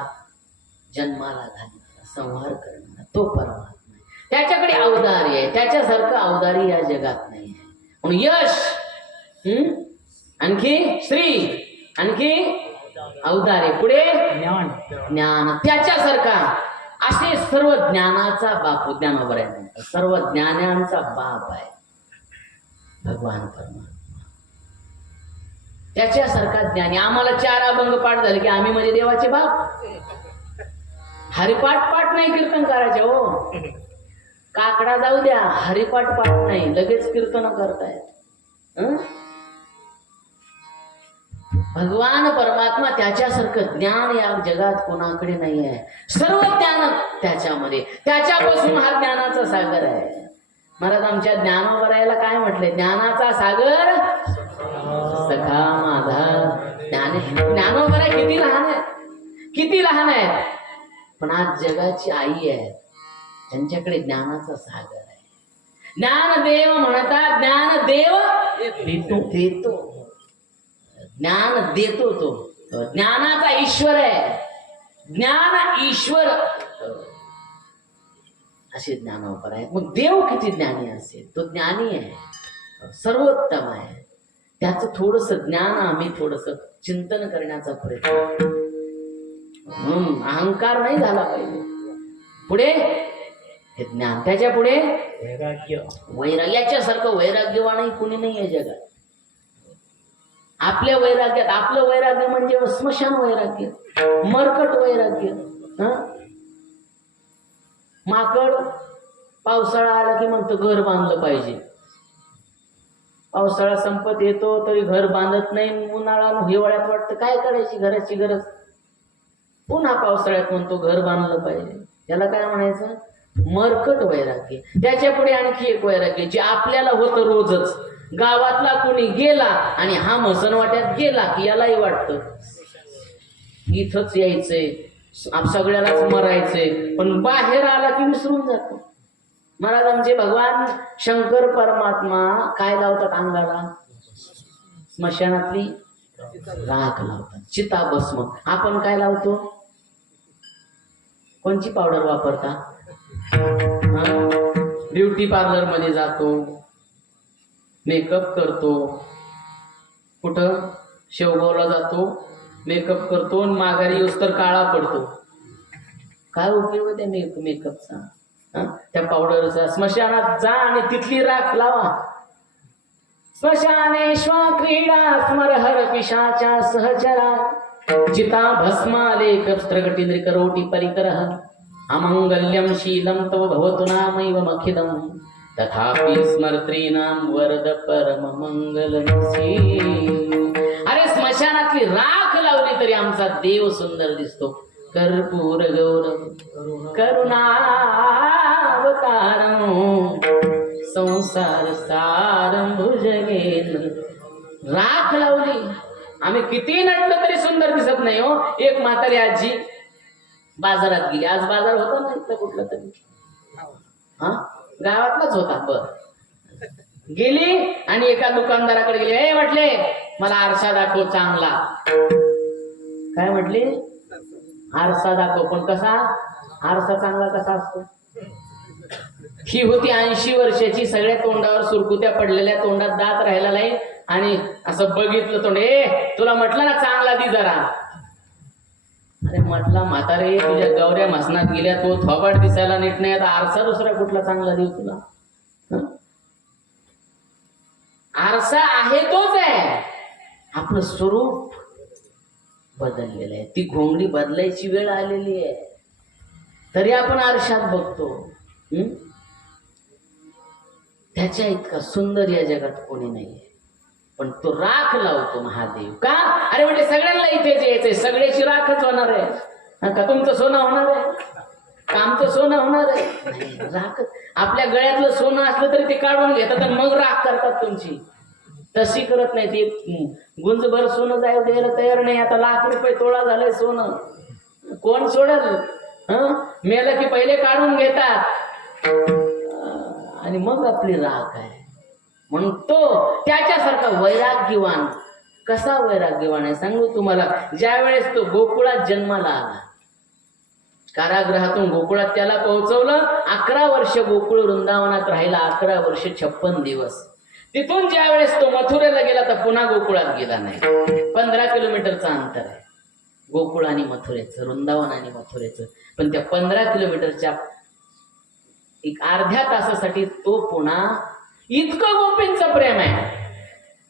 जन्माला घालणारा, संहार करणारा तो परमात्मा आहे. त्याच्याकडे औदार्य आहे. त्याच्यासारखं औदार्य या जगात नाही आहे. म्हणून यश, आणखी श्री, आणखी औदार्य, पुढे ज्ञान. ज्ञान. त्याच्यासारखा असे सर्व ज्ञानाचा बाप ज्ञानोबर आहे म्हणतात. सर्व ज्ञानांचा बाप आहे भगवान परमात्मा. त्याच्यासारखा ज्ञानी. आम्हाला 4 अभंग पाठ झाले की आम्ही म्हणजे देवाचे बाप. हरिपाठ पाठ नाही कीर्तन करायचे हो. काकडा जाऊ द्या, हरिपाठ पाठ नाही, लगेच कीर्तन करतायत. भगवान परमात्मा त्याच्यासारखं ज्ञान या जगात कोणाकडे नाही आहे. सर्व ज्ञान त्याच्यामध्ये. त्याच्यापासून हा ज्ञानाचा सागर आहे. महाराज आमच्या ज्ञानोबरायला काय म्हटलंय? ज्ञानाचा सागर सखा माझा. ज्ञानोबराय किती लहान आहे, किती लहान आहे, पण आज जगाची आई आहे. त्यांच्याकडे ज्ञानाचा सागर आहे. ज्ञानदेव म्हणतात, ज्ञानदेव देतो, ज्ञान देतो तो. ज्ञानाचा ईश्वर आहे. ज्ञान ईश्वर असे ज्ञानोपर आहे. मग देव किती ज्ञानी असेल? तो ज्ञानी आहे, सर्वोत्तम आहे. त्याचं थोडस ज्ञान आम्ही थोडस चिंतन करण्याचा प्रयत्न. म्हणून अहंकार नाही झाला पाहिजे. पुढे हे ज्ञान, त्याच्या पुढे वैराग्य. वैराग्याच्यासारखं वैराग्यवानही कुणी नाही आहे जगात. आपल्या वैराग्यात, आपलं वैराग्य म्हणजे स्मशान वैराग्य, मरकट वैराग्य. माकड पावसाळा आला की म्हणतो घर बांधलं पाहिजे. पावसाळा संपत येतो तरी घर बांधत नाही. उन्हाळा हिवाळ्यात वाटतं काय करायची, घराची गरज. पुन्हा पावसाळ्यात म्हणतो घर बांधलं पाहिजे. याला काय म्हणायचं? मरकट वैराग्य. त्याच्या पुढे आणखी एक वैराग्य जे आपल्याला होतं रोजच. गावातला कोणी गेला आणि हा मसनवाट्यात गेला की यालाही वाटतं इथंच यायचंय, सगळ्यालाच मरायचंय. पण बाहेर आला की विसरून जातो. महाराज आमचे भगवान शंकर परमात्मा काय लावतात अंगाला? स्मशानातली राख लावतात, चिताभस्म. आपण काय लावतो? कोणची पावडर वापरता? ब्युटी पार्लर मध्ये जातो, मेकअप करतो. कुठं? शेवगावला जातो, मेकअप करतो आणि माघारी येऊस तर काळा पडतो. काय उपयोग त्या मेकअपचा, त्या पावडरचा? स्मशानात जा आणि तिथली राख लावा. स्मशानेश्वा क्रीडा स्मरहर पिशाचा सहचरा चिता भस्मालेख प्रगटींद्र करोटी परिकरः अमंगल्यम शीलम तव भवतु नामैव मखिदम तथापि स्मर्त्रीनां वरद परम मंगलमसी. अरे स्मशानातली राख लावली तरी आमचा देव सुंदर दिसतो. कर्पूर गौरव करुणावतारम संसार सारम भुजगेंद्र. राख लावली, आम्ही किती नटलं तरी सुंदर दिसत नाही हो. एक म्हातारी आजी बाजारात गेली. आज बाजार होता ना इथलं कुठलं तरी, गावातलाच होता. बर गेली आणि एका दुकानदाराकडे गेली. हे म्हटले मला आरसा दाखव चांगला. काय म्हटली? आरसा दाखव. पण कसा आरसा चांगला कसा असतो? ही होती 80 वर्षाची, सगळ्या तोंडावर सुरकुत्या पडलेल्या, तोंडात दात राहिला नाही. आणि असं बघितलं तोंड. तुला म्हटलं ना चांगला दी जरा. अरे म्हटला म्हातारे तुझ्या गौऱ्या मसनात गेल्या, तो थोबाड दिसायला नीट नाही, आता आरसा दुसरा कुठला चांगला देऊ तुला? आरसा आहे तोच आहे, आपलं स्वरूप बदललेलं आहे. ती घोंगडी बदलायची वेळ आलेली आहे, तरी आपण आरशात बघतो. त्याच्या इतका सुंदर या जगात कोणी नाहीये. पण तो राख लावतो महादेव. का? अरे म्हणजे सगळ्यांना इथेच यायचंय, सगळ्याची राखच होणार आहे का? तुमचं सोनं होणार आहे का? आमचं सोनं होणार आहे? राख. आपल्या गळ्यातलं सोनं असलं तरी ते काढून घेतात आणि मग राख करतात तुमची. तशी करत नाही ते. गुंजभर सोनं जायला द्यायला तयार नाही. आता ₹1,00,000 तोळा झालंय सोनं. कोण सोडल? मेलं की पहिले काढून घेतात आणि मग आपली राख आहे. म्हणून तो त्याच्यासारखा वैराग्यवान. कसा वैराग्यवान आहे सांगू तुम्हाला. ज्या वेळेस तो गोकुळात जन्माला आला, कारागृहातून गोकुळात त्याला पोहोचवलं. 11 वर्ष गोकुळ वृंदावनात राहिला, 11 वर्ष 56 दिवस. तिथून ज्या वेळेस तो मथुरेला गेला तर पुन्हा गोकुळात गेला नाही. 15 किलोमीटरचं अंतर आहे गोकुळ आणि मथुरेचं, वृंदावन आणि मथुरेचं. पण त्या 15 किलोमीटरच्या एक अर्ध्या तासासाठी तो पुन्हा, इतकं गोपींचं प्रेम आहे,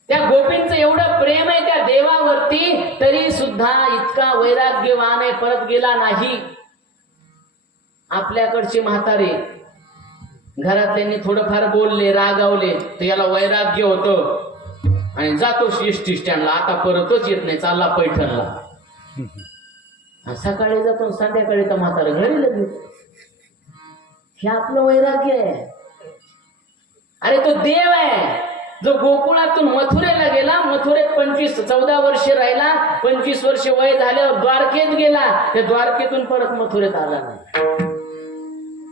त्या गोपींचं एवढं प्रेम आहे त्या देवावरती, तरी सुद्धा इतका वैराग्यवान आहे, परत गेला नाही. आपल्याकडचे म्हातारे घरातल्यांनी थोडंफार बोलले, रागावले, तर याला वैराग्य होतं आणि जातो एसटी स्टँडला, आता परतच येत नाही, चालला पैठणला. सकाळी जातो संध्याकाळी तर म्हातारा घरी लगेच. हे आपलं वैराग्य आहे. अरे तो देव आहे जो गोकुळातून मथुरेला गेला, मथुरेत 14 वर्ष राहिला, 25 वर्ष वय झाल्यावर द्वारकेत गेला, त्या द्वारकेतून परत मथुरेत आला नाही.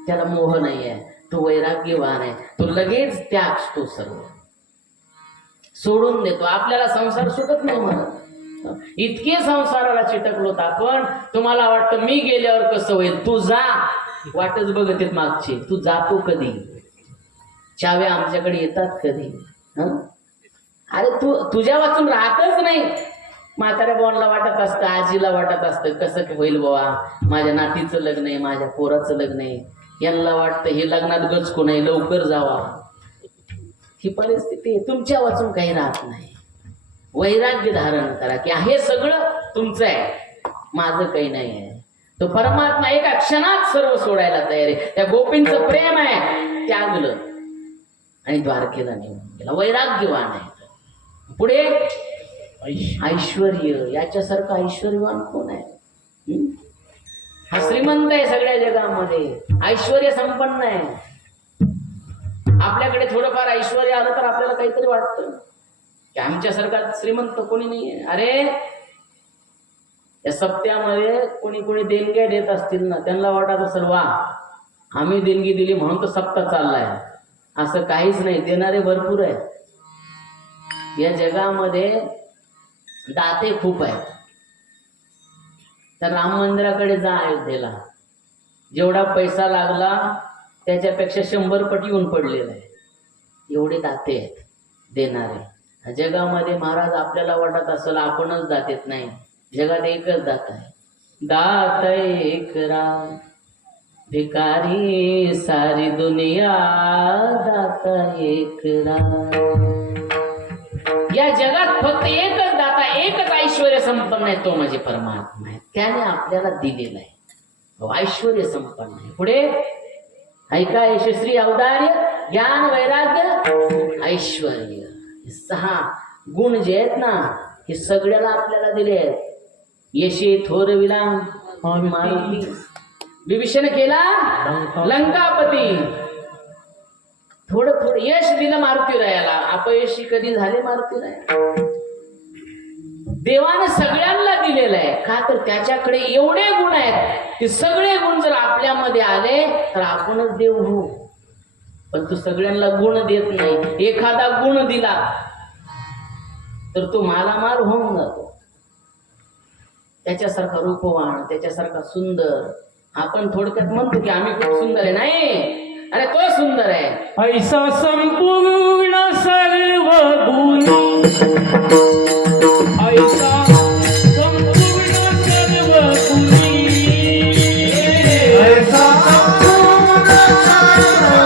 त्याला मोह नाही आहे, तो वैराग्यवान आहे, तो लगेच त्यागतो, सर्व सोडून देतो. आपल्याला संसार सुटत नाही म्हणत. इतके संसाराला चिटकलोत आपण. तुम्हाला वाटतं मी गेल्यावर कसं होईल, तू जा, वाटच बघत येत मागचे, तू जातो कधी, चाव्या आमच्याकडे येतात कधी. अरे तू तुझ्या वाचून राहतच नाही. म्हाताऱ्या बोनला वाटत असतं, आजीला वाटत असतं कसं होईल बाबा, माझ्या नातीचं लग्न आहे, माझ्या पोराचं लग्न आहे, यांना वाटतं हे लग्नात गचकू नाही, लवकर जावा. ही परिस्थिती तुमच्या वाचून काही राहत नाही. वैराग्य धारण करा की हे सगळं तुमचं आहे, माझं काही नाही आहे. तो परमात्मा एका क्षणात सर्व सोडायला तयार आहे. त्या गोपींचं प्रेम आहे, त्यागलं आणि द्वारकेला निघून गेला. वैराग्यवान आहे. पुढे ऐश्वर्य, याच्यासारखं ऐश्वर्यवान कोण आहे? हा श्रीमंत आहे सगळ्या जगामध्ये, ऐश्वर्य संपन्न आहे. आपल्याकडे थोडंफार ऐश्वर्य आलं तर आपल्याला काहीतरी वाटतं की आमच्यासारखा श्रीमंत कोणी नाहीये. अरे या सप्त्यामध्ये कोणी कोणी देणग्या देत असतील ना, त्यांना वाटत असेल वा आम्ही देणगी दिली म्हणून तो सप्ताह चाललाय. असं काहीच नाही, देणारे भरपूर आहेत या जगामध्ये. दाते खूप आहेत. तर राम मंदिराकडे जा अयोध्येला, जेवढा पैसा लागला त्याच्यापेक्षा 100 पट येऊन पडलेला आहे. एवढे दाते आहेत देणारे जगामध्ये. महाराज आपल्याला वाटत असेल आपणच दातेत, नाही, जगात एकच दाता आहे. दात एक राम, भिकारी सारी दुनिया, दाता एक राम. या जगात फक्त एकच दाता, एकच ऐश्वर्य संपन्न आहे, तो म्हणजे परमात्मा आहे. त्याने आपल्याला दिलेला आहे, ऐश्वर्य संपन्न आहे. पुढे ऐका, यशस्वी औदार्य, ज्ञान, वैराग्य, ऐश्वर्य, 6 गुण जे आहेत ना, हे सगळ्याला आपल्याला दिले आहेत. यशे थोरविला मारुती, विभीषण केला लंकापती. थोडं थोडं यश दिलं मारुतीरायाला, अपयशी कधी झाले मारुतीराया? देवाने सगळ्यांना दिलेलं आहे. का तर त्याच्याकडे एवढे गुण आहेत की सगळे गुण जर आपल्यामध्ये आले तर आपणच देव होऊ. पण तू सगळ्यांना गुण देत नाही. एखादा गुण दिला तर तो मालामाल होऊन जातो. त्याच्यासारखा रूपवान, त्याच्यासारखा सुंदर, आपण थोडक्यात म्हणतो की आम्ही खूप सुंदर आहे, नाही, अरे तो सुंदर आहे. ऐसा संपूर्ण सर्व गुणी, ऐसा संपूर्ण सर्व गुणी, ऐसा संपूर्ण सर्व गुणी,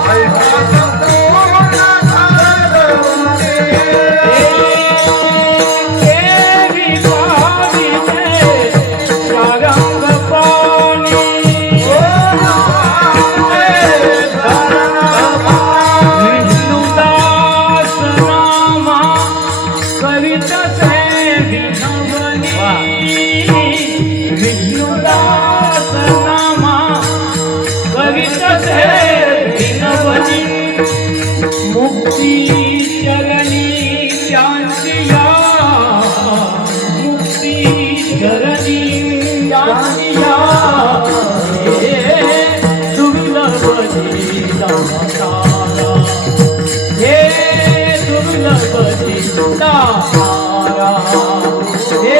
ऐसा संपूर्ण सर्व गुणी. तेरी पाविते सारंग पाणी, विष्णुदास नामा कवित से विनवनी, विष्णुदास नामा कवित से विनवनी. मुक्ती चरणी त्यांचिया, मुक्ती चरणी त्यांचिया, दुर्लभ दाता. तारा हे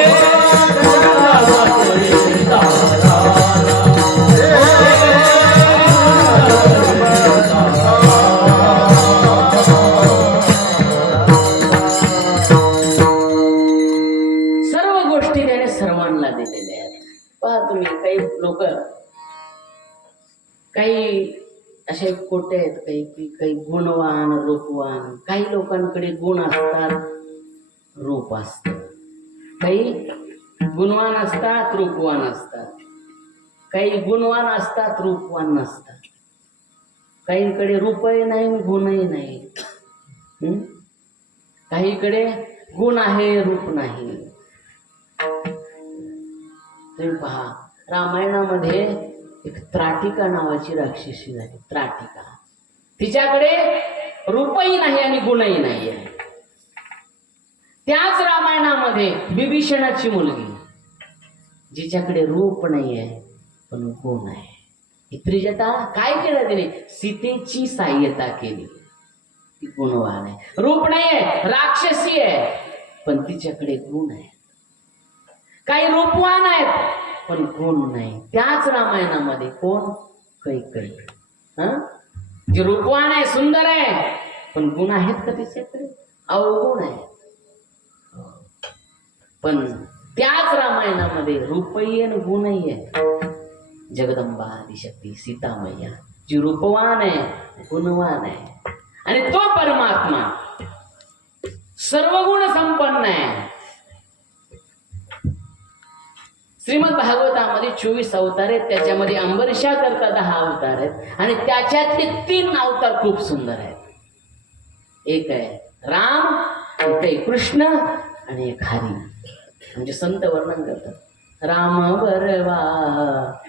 गुणाला वाटोळे तारा सर्व गोष्टी त्याने सर्वांना दिलेल्या आहेत. पहा तुम्ही, काही लोक काही असे खोटे आहेत, काही गुणवान रूपवान. काही लोकांकडे गुण असतात, रूप असतं. काही गुणवान असतात, रूपवान असतात. काही गुणवान असतात, रूपवान नसतात. काहींकडे रूपही नाही, गुणही नाही. काहीकडे गुण आहे, रूप नाही. तुम्ही पहा, रामायणामध्ये एक त्राटिका नावाची राक्षसी झाली. त्राटिका, तिच्याकडे रूपही नाही आणि गुणही नाही आहे. त्याच रामायणामध्ये विभीषणाची मुलगी, जिच्याकडे रूप नाही आहे पण गुण आहे. ही त्रिजटा काय केलं तिने? सीतेची सहाय्यता केली. ती गुणवान आहे. रूप नाही आहे, राक्षसी आहे, पण तिच्याकडे गुण आहे. काही रूपवान आहेत पण गुण नाही. त्याच रामायणामध्ये कोण? कैकेयी. जे रूपवान आहे, सुंदर आहे, पण गुण आहेत का तिच्याकडे? अवगुण आहे. पण त्याच रामायणामध्ये रूपही आणि गुणही आहे. जगदंबा आदिशक्ती सीतामय्या, जी रूपवान आहे, गुणवान आहे, आणि तो परमात्मा सर्व गुण संपन्न आहे. श्रीमद भागवतामध्ये 24 अवतार आहेत. त्याच्यामध्ये अंबरीशा करता 10 अवतार आहेत आणि त्याच्यातले 3 अवतार खूप सुंदर आहेत. एक आहे राम, एक आहे कृष्ण आणि एक हरी. म्हणजे संत वर्णन करतात, राम बरवा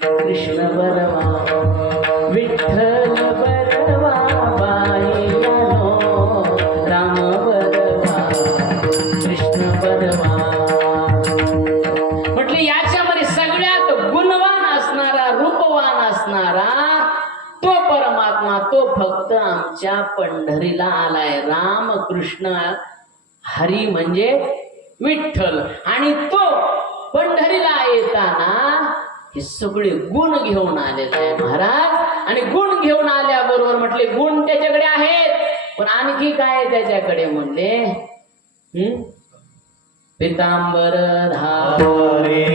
कृष्ण बरवा विठ्ठल बरवा बाईनो, राम बरवा कृष्ण बरवा. म्हटले याच्यामध्ये सगळ्यात गुणवान असणारा, रूपवान असणारा तो परमात्मा, तो फक्त आमच्या पंढरीला आलाय. राम कृष्ण हरी म्हणजे विठ्ठल. आणि तो पंढरीला येताना हे सगळे गुण घेऊन आलेले आहे महाराज. आणि गुण घेऊन आल्याबरोबर म्हटले गुण त्याच्याकडे आहेत, पण आणखी काय त्याच्याकडे? म्हणले पितांबर धारे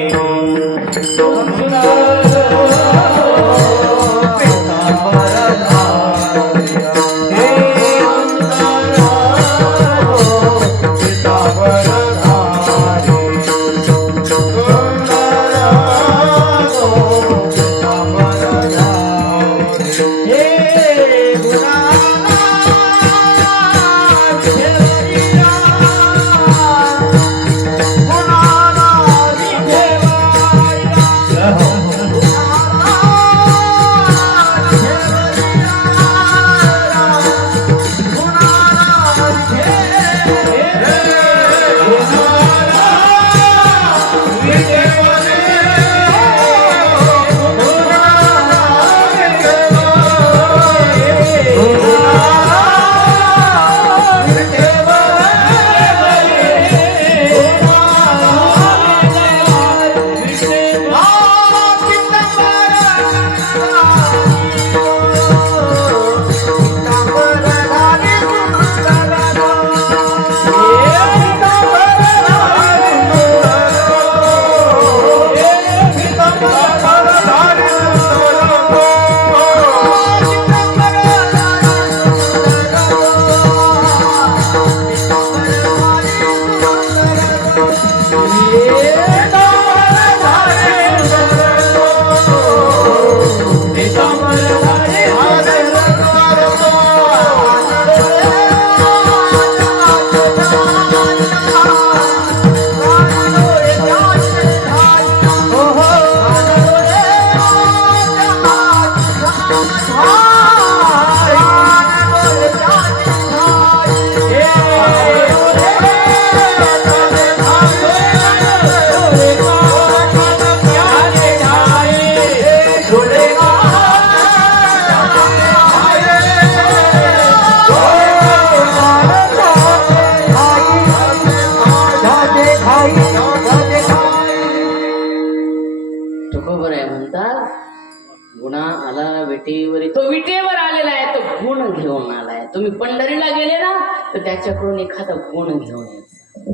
गुणा आला विटेवरी, तो विटेवर आलेला आहे, तो गुण घेऊन आलाय. तुम्ही पंढरीला गेले ना तर त्याच्याकडून एखादा गुण घेऊन यायचा.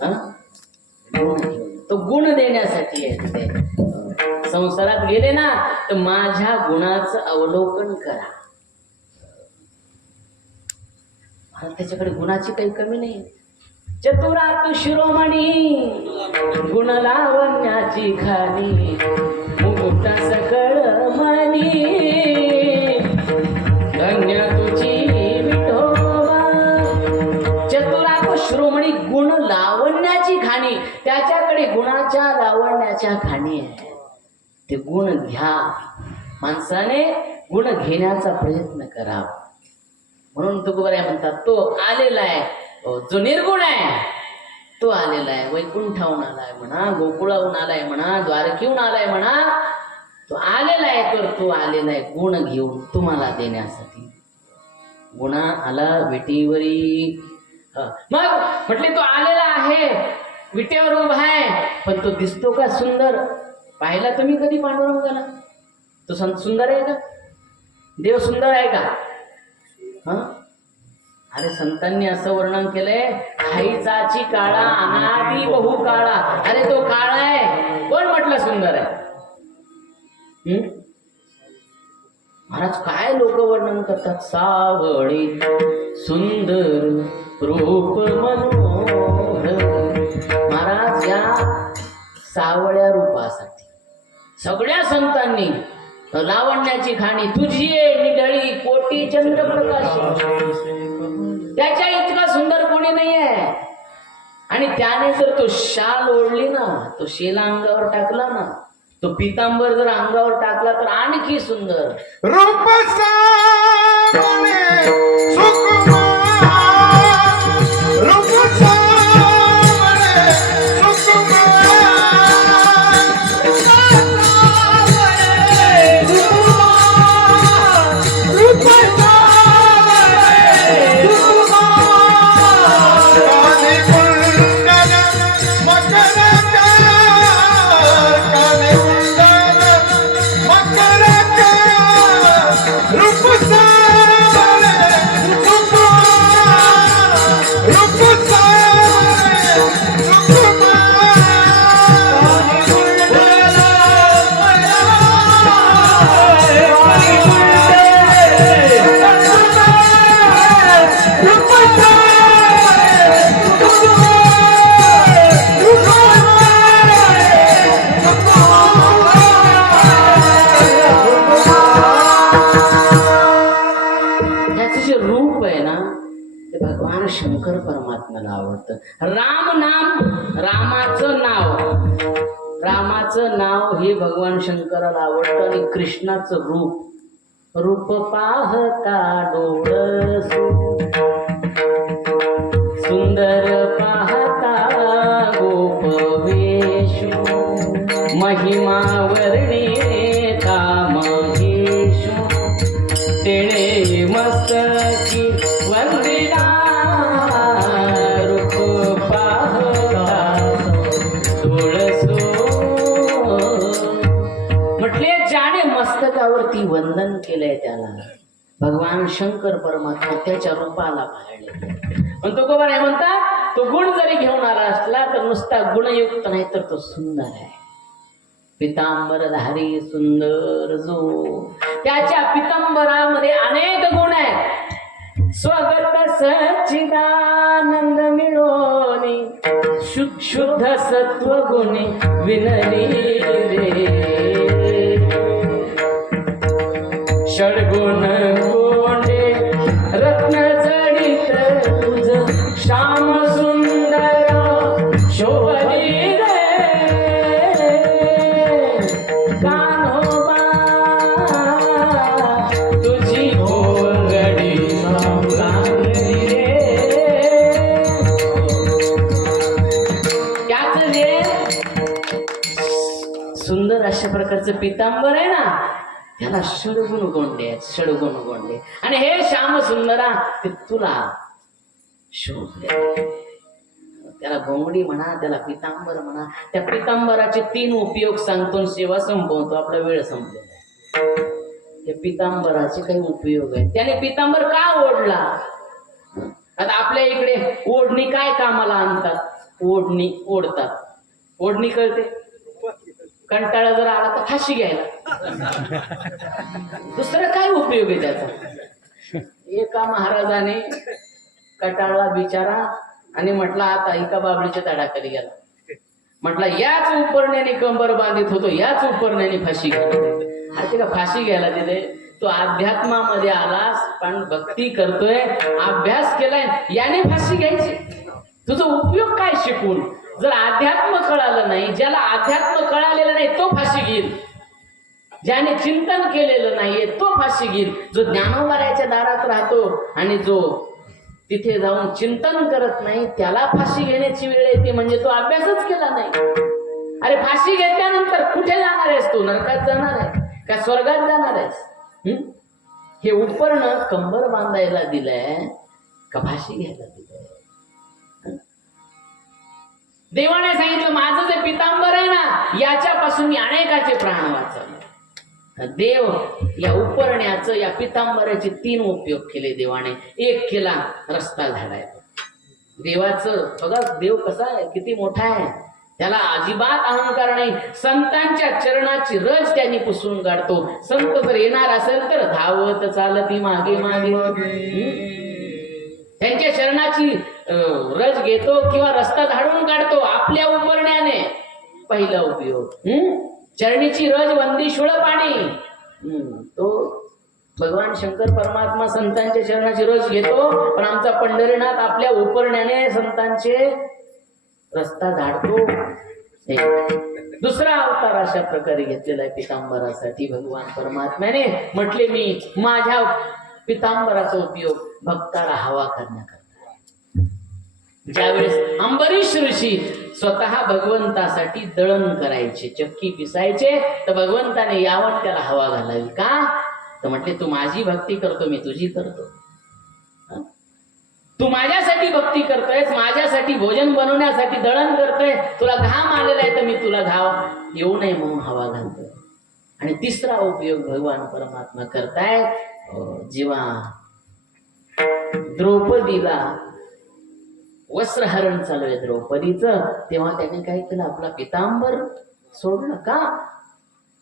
हा? गुण घेऊन, तो गुण देण्यासाठी आहे ते. संसारात गेले ना तर माझ्या गुणाचं अवलोकन करा. मला त्याच्याकडे गुणाची काही कमी नाही. चतुरा तू शिरोमणी, गुण लावण्याची खाणी, मुकुट सकळ मनी, धन्य तुझी विठोबा. चतुरा तू शिरोमणी, गुण लावण्याची खाणी. त्याच्याकडे गुणाच्या लावण्याच्या खाणी आहे. ते गुण घ्या. माणसाने गुण घेण्याचा प्रयत्न करावा. म्हणून तुकोबाराय म्हणतात तो आलेला आहे, जो निर्गुण आहे तो आलेला आहे. वैकुंठाहून आलाय म्हणा, गोकुळाहून आलाय म्हणा, द्वारकीहून आलाय म्हणा, तो आलेला आहे. तर तो आलेला आहे गुण घेऊन तुम्हाला देण्यासाठी. गुणा आला विटेवरी. मग म्हटले तो आलेला आहे, विटेवर उभा आहे, पण तो दिसतो का सुंदर? पाहिला तुम्ही कधी पांडुरंगाला? तो सुंदर आहे का? देव सुंदर आहे का? हा? अरे संतांनी असं वर्णन केलंय, खाईचाची काळा अनादी बहु काळा. अरे तो काळा आहे, कोण म्हटलं सुंदर आहे? महाराज काय लोक वर्णन करतात, सावळी सुंदर रूप मनोहर. महाराज या सावळ्या रूपासाठी सगळ्या संतांनी लावण्याची खाणी तुझी निडळी कोटी चंद्रप्रकाश, त्याच्या इतका सुंदर कोणी नाही आहे. आणि त्याने जर तो शाल ओढली ना, तो शेला अंगावर टाकला ना, तो पितांबर जर अंगावर टाकला तर आणखी सुंदर. रूप सावळे सुकुमार, रूप सावळे सुकुमार, रूप सावळे सुकुमार, कानी कुंडल मकर कानी कुंडल मकर रूप सावळे सुकुमार, रूप सावळे सुकुमार, त्याचं जे रूप आहे ना ते भगवान शंकर परमात्म्याला आवडतं. राम नाम, रामाचं नाव हे भगवान शंकराला आवडतं. आणि कृष्णाचं रूप पाहता डोळसू, सुंदर पाहता गोपवेशू, महिमा वर्णिता महेशू, तेणे मस्तकी वंदिला, रूप पाहता डोळसू. म्हटले ज्याने मस्तकावरती वंदन केलंय त्याला भगवान शंकर परमात्मा त्याच्या रूपाला पाहिले. पण तो कोण आहे म्हणतात, तो गुण जरी घेऊन आला असला तर नुसता गुणयुक्त नाही तर तो सुंदर आहे. पितांबरधारी सुंदर जो, त्याच्या पितांबरामध्ये अनेक गुण आहेत. स्वगत सच्चिदानंद मिळोनी, शुद्ध सत्व गुणी विनली रे, षडगुण कोंडे रत्न जडित तुझ, श्याम सुंदर शोभली रे, कान्होबा तुझी घोंगडी सांगली रे. त्याच जे सुंदर अशा प्रकारचं पितांबर आहे ना त्याला षडगुण गोंडे आहेत, षडगुण गोंडे. आणि हे श्याम सुंदरा ते तुला शोभले. त्याला घोंगडी म्हणा, त्याला पितांबर म्हणा. त्या पितांबराचे 3 उपयोग सांगतो, सेवा संपवतो, आपला वेळ संपलेला आहे. त्या पितांबराचे काही उपयोग आहेत. त्याने पितांबर का ओढला? आता आपल्या इकडे ओढणी काय कामाला आणतात? ओढणी ओढतात. ओढणी कळते? कंटाळा जर आला तर फाशी घ्यायला. दुसरा काय उपयोग आहे त्याचा? एका महाराजाने कटाळला बिचारा आणि म्हटला आता एका बाबळीच्या तडाखाली गेला. म्हटला याच उपरण्याने कंबर बांधित होतो, याच उपरण्याने फाशी घ्यायला. अरे का फाशी घ्यायला दिले? तो अध्यात्मामध्ये आलास, पण भक्ती करतोय, अभ्यास केलाय, याने फाशी घ्यायची? तुझा उपयोग काय शिकून? जर अध्यात्म कळालं नाही, ज्याला अध्यात्म कळालेलं नाही तो फाशी घेईल. ज्याने चिंतन केलेलं नाहीये तो फाशी घेईल. जो ज्ञानोबाराच्या दारात राहतो आणि जो तिथे जाऊन चिंतन करत नाही त्याला फाशी घेण्याची वेळ येते, म्हणजे तो अभ्यासच केला नाही. अरे फाशी घेतल्यानंतर कुठे जाणार आहेस तू? नरकात जाणार आहे का स्वर्गात जाणार आहेस? हे उपरणं कंबर बांधायला दिलंय का फाशी घ्यायला दिलंय? देवाने सांगितलं माझं जे पितांबर आहे ना, याच्यापासून मी अनेकाचे प्राण वाचवले. देव या उपरण्याचं, या पितांबराचे 3 उपयोग केले देवाने. एक केला रस्ता झाडायचा. देवाचं बघा, देव कसा आहे, किती मोठा आहे. त्याला अजिबात अहंकार नाही. संतांच्या चरणाची रज त्यांनी पुसून काढतो. संत जर येणार असेल तर धावत चालती मागे मागे त्यांच्या चरणाची रज घेतो किंवा रस्ता झाडून काढतो आपल्या उपरण्याने. पहिला उपयोग. चरणीची रज वंदीशुळ पाणी. तो भगवान शंकर परमात्मा संतांच्या चरणाची रज घेतो, पण आमचा पंढरीनाथ आपल्या उपरण्याने संतांचे रस्ता झाडतो. दुसरा अवतार अशा प्रकारे घेतलेला आहे पितांबरासाठी. भगवान परमात्म्याने म्हटले मी माझ्या पितांबराचा उपयोग भक्ताला हवा करण्याकरता. ज्यावेळेस अंबरीश ऋषी स्वतः भगवंतासाठी दळण करायचे, चक्की पिसायचे, तर भगवंताने यावं त्याला हवा घालावी. का? तर म्हटले तू माझी भक्ती करतो, मी तुझी करतो. तू माझ्यासाठी भक्ती करतोयस, माझ्यासाठी भोजन बनवण्यासाठी दळण करतोय, तुला घाम आलेला आहे तर मी तुला घाव येऊ नये म्हणून हवा घालतोय. आणि तिसरा उपयोग भगवान परमात्मा करताय, जेव्हा द्रौपदीला वस्त्रहरण चालू आहे द्रौपदीचं, तेव्हा त्याने काय केलं? आपला पितांबर सोडलं. का?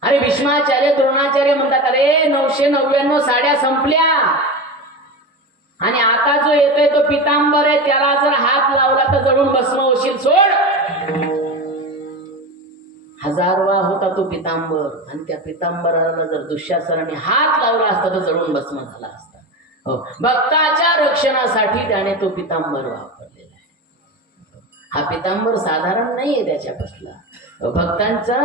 अरे भीष्माचार्य द्रोणाचार्य म्हणतात अरे 999 साड्या संपल्या आणि आता जो येतोय तो पितांबर आहे, त्याला जर हात लावला तर जळून भस्म होशील, सोड. 1000वा होता तो पितांबर आणि त्या पितांबराला जर दुःशासनाने हात लावला असता तर जळून भस्म झाला असता. हो, भक्ताच्या रक्षणासाठी त्याने तो पितांबर वापरलेला आहे. हा पितांबर साधारण नाहीये त्याच्यापासला. भक्तांचा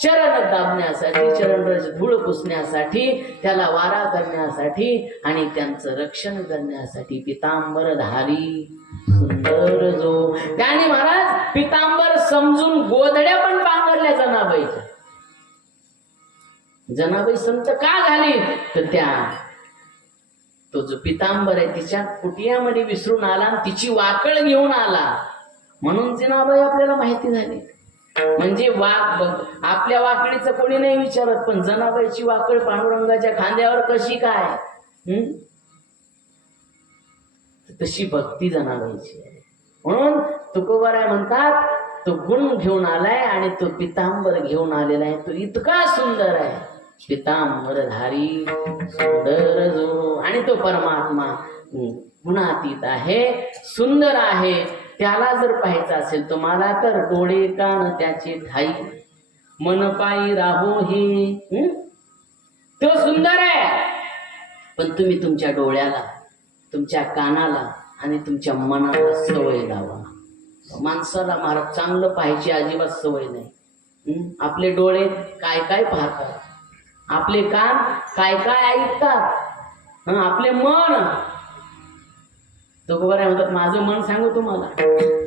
चरण दाबण्यासाठी, चरणरज धूळ पुसण्यासाठी, त्याला वारा करण्यासाठी आणि त्यांचं रक्षण करण्यासाठी पितांबर धारी सुंदर जो. त्याने महाराज पितांबर समजून गोधड्या पण पांघरल्या जनाबाईच्या. जनाबाई संत का झाली? तर त्या तो जो पितांबर आहे तिच्या कुटियामध्ये विसरून आला आणि तिची वाकळ घेऊन आला म्हणून जनाबाई आपल्याला माहिती झाली. म्हणजे आपल्या वाकडीचं कोणी नाही विचारत, पण जनाबाईची वाकड पांडुरंगाच्या खांद्यावर कशी काय, तशी भक्ती जनाबाईची आहे. म्हणून तुकोबाराय म्हणतात तो गुण घेऊन आलाय आणि तो पितांबर घेऊन आलेला आहे. तो इतका सुंदर आहे, पितांबरधारी सुंदर जो. आणि तो परमात्मा गुणातीत आहे, सुंदर आहे. त्याला जर पाहायचं असेल तुम्हाला तर डोळे कान त्याचे ठाई, मन पायी राहो हे. तो सुंदर आहे, पण तुम्ही तुमच्या डोळ्याला, तुमच्या कानाला आणि तुमच्या मनाला सवय लावा. माणसाला महाराज चांगलं पाहायची अजिबात सवय नाही. आपले डोळे काय काय पाहतात, आपले कान काय काय ऐकतात, आपले मन. तुकोबाराय म्हणतात माझं मन सांगू तुम्हाला,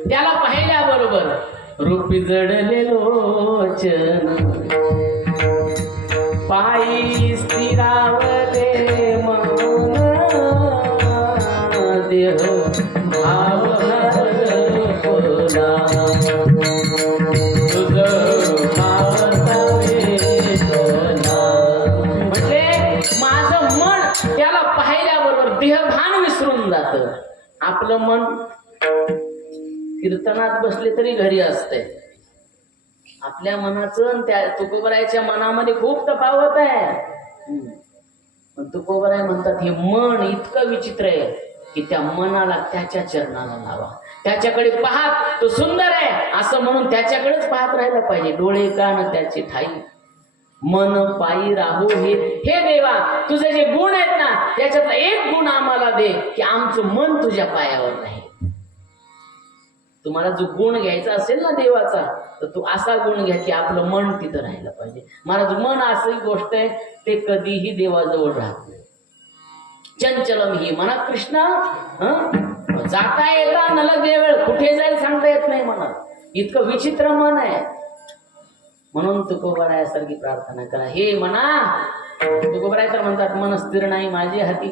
त्याला पाहिल्याबरोबर रूपी जडले लोचन, पायी स्थिरावले मन, देह भाव हरपला, तुझं भाव वेदना. म्हणजे आपलं मन कीर्तनात बसले तरी घरी असते. आपल्या मनाचं आणि त्या तुकोबरायच्या मनामध्ये खूप तफावत आहे. पण तुकोबराय म्हणतात हे मन इतकं विचित्र आहे की त्या मनाला त्याच्या चरणाला लावा, त्याच्याकडे पाहत तो सुंदर आहे असं म्हणून त्याच्याकडेच पाहत राहायला पाहिजे. डोळे कान त्याचे ठाई, मन पायी राहू हे देवा तुझे जे गुण आहेत ना त्याच्यातला एक गुण आम्हाला दे की आमचं मन तुझ्या पायावर राहील. तुम्हाला जो गुण घ्यायचा असेल ना देवाचा तर तू असा गुण घ्या की आपलं मन तिथं राहिलं पाहिजे. महाराज मन अशी गोष्ट आहे ते कधीही देवाजवळ राहत नाही. चंचलम ही मनात कृष्ण जाता येता नलगे वेळ कुठे जाईल सांगता येत नाही मनात. इतकं विचित्र मन आहे. म्हणून तुकोबरायासारखी प्रार्थना करा. हे मना, तुकोबराय तर म्हणतात मन स्थिर नाही माझे हाती,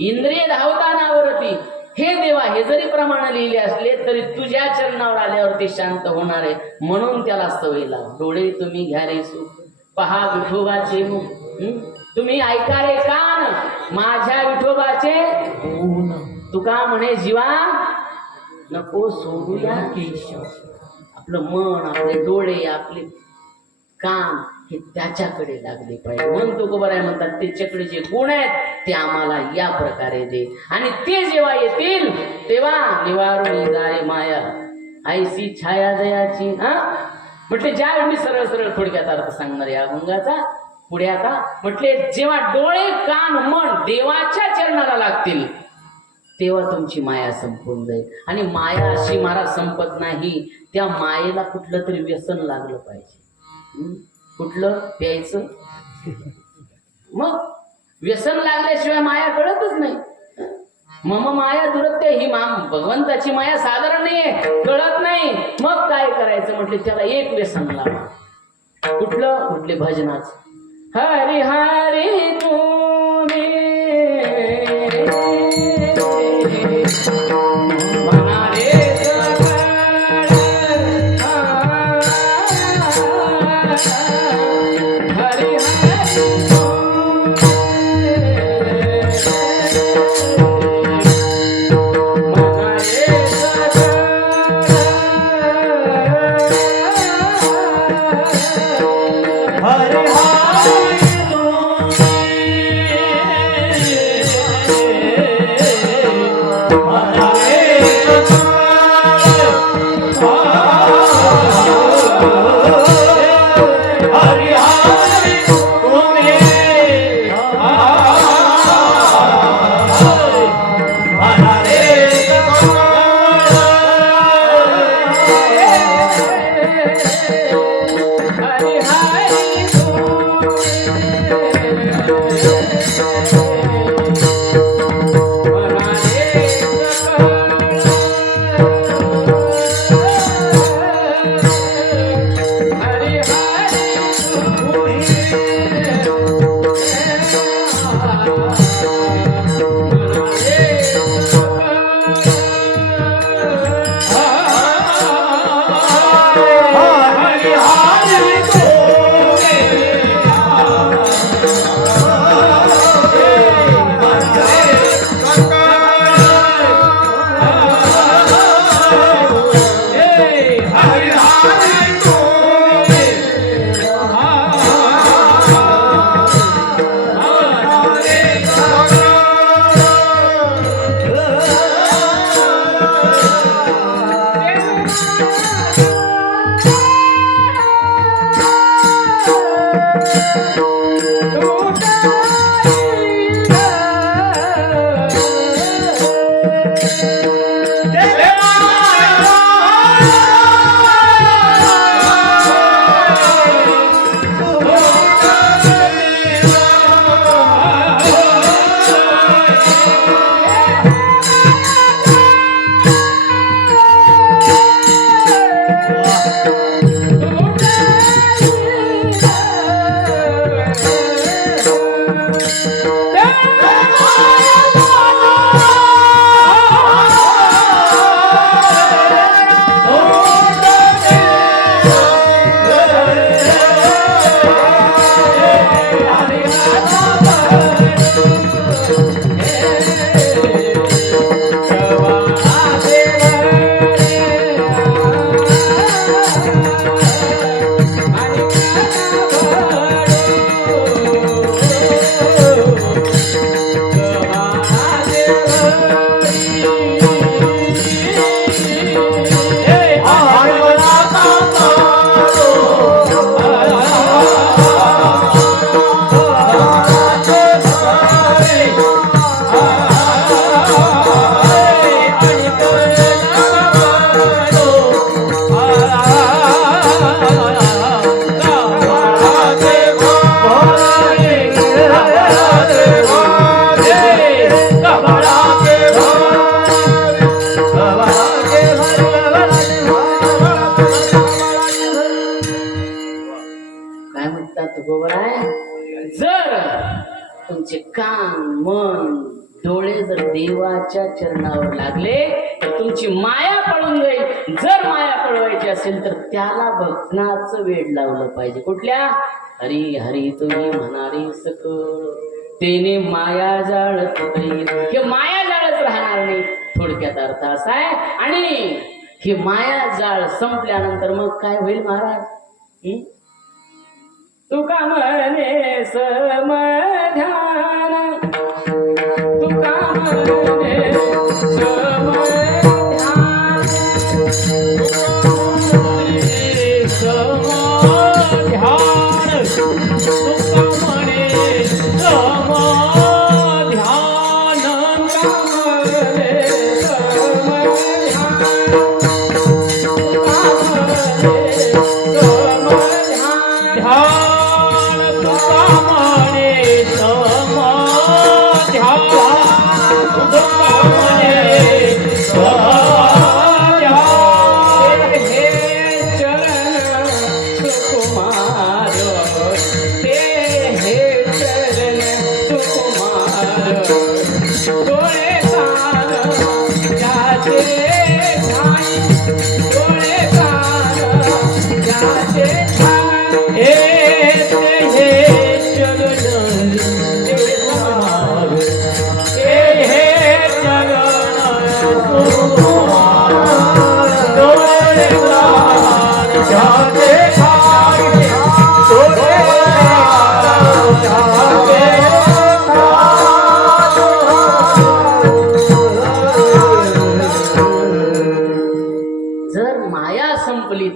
इंद्रिय धावता नावरती. हे देवा हे जरी प्रमाण लिहिले असले तरी तुझ्या चरणावर आल्यावर ते शांत होणार आहे. म्हणून त्याला सवय लाव. डोळे तुम्ही घ्या रे सुख, पहा विठोबाचे मुख. तुम्ही ऐका रे कान, माझ्या विठोबाचे गुण. तुका म्हणे जीवा नको सोडूया केशव. आपलं मन, आपले डोळे, आपले कान हे त्याच्याकडे लागले पाहिजे. म्हणून तुकोबराय म्हणतात त्याच्याकडे जे गुण आहेत ते आम्हाला या प्रकारे दे. आणि ते जेव्हा येतील तेव्हा निवारून जाय माया ऐसी छाया दयाची. म्हटले ज्यावेळी मी सरळ सरळ थोडक्यात अर्थ सांगणार या अभंगाचा. पुढे आता म्हटले जेव्हा डोळे कान मन देवाच्या चरणाला लागतील तेव्हा तुमची माया संपून जाईल. आणि माया अशी महाराज संपत नाही. त्या मायेला कुठलं तरी व्यसन लागलं पाहिजे. कुठलं प्यायचं. मग व्यसन लागल्याशिवाय माया कळतच नाही. मम माया दुरत्य ही भगवंताची माया साधारण नाहीये, कळत नाही. मग काय करायचं म्हटले त्याला एक व्यसन लावा. कुठलं? कुठले भजनाच. हरी हरी तुम्ही तुमचे कान मन डोळे जर देवाच्या चरणावर लागले तर तुमची माया पळून जाईल. जर माया पळवायची असेल तर त्याला भजनाचं वेड लावलं पाहिजे. कुठल्या? हरी हरी तुम्ही म्हणारी सकळ तेने माया जाळ तुटईल. हे माया जाळच राहणार नाही, थोडक्यात अर्थ असा आहे. आणि हे माया जाळ संपल्यानंतर मग काय होईल महाराज? तुका म्हणे समध्यान, तुका म्हणे समध्यान,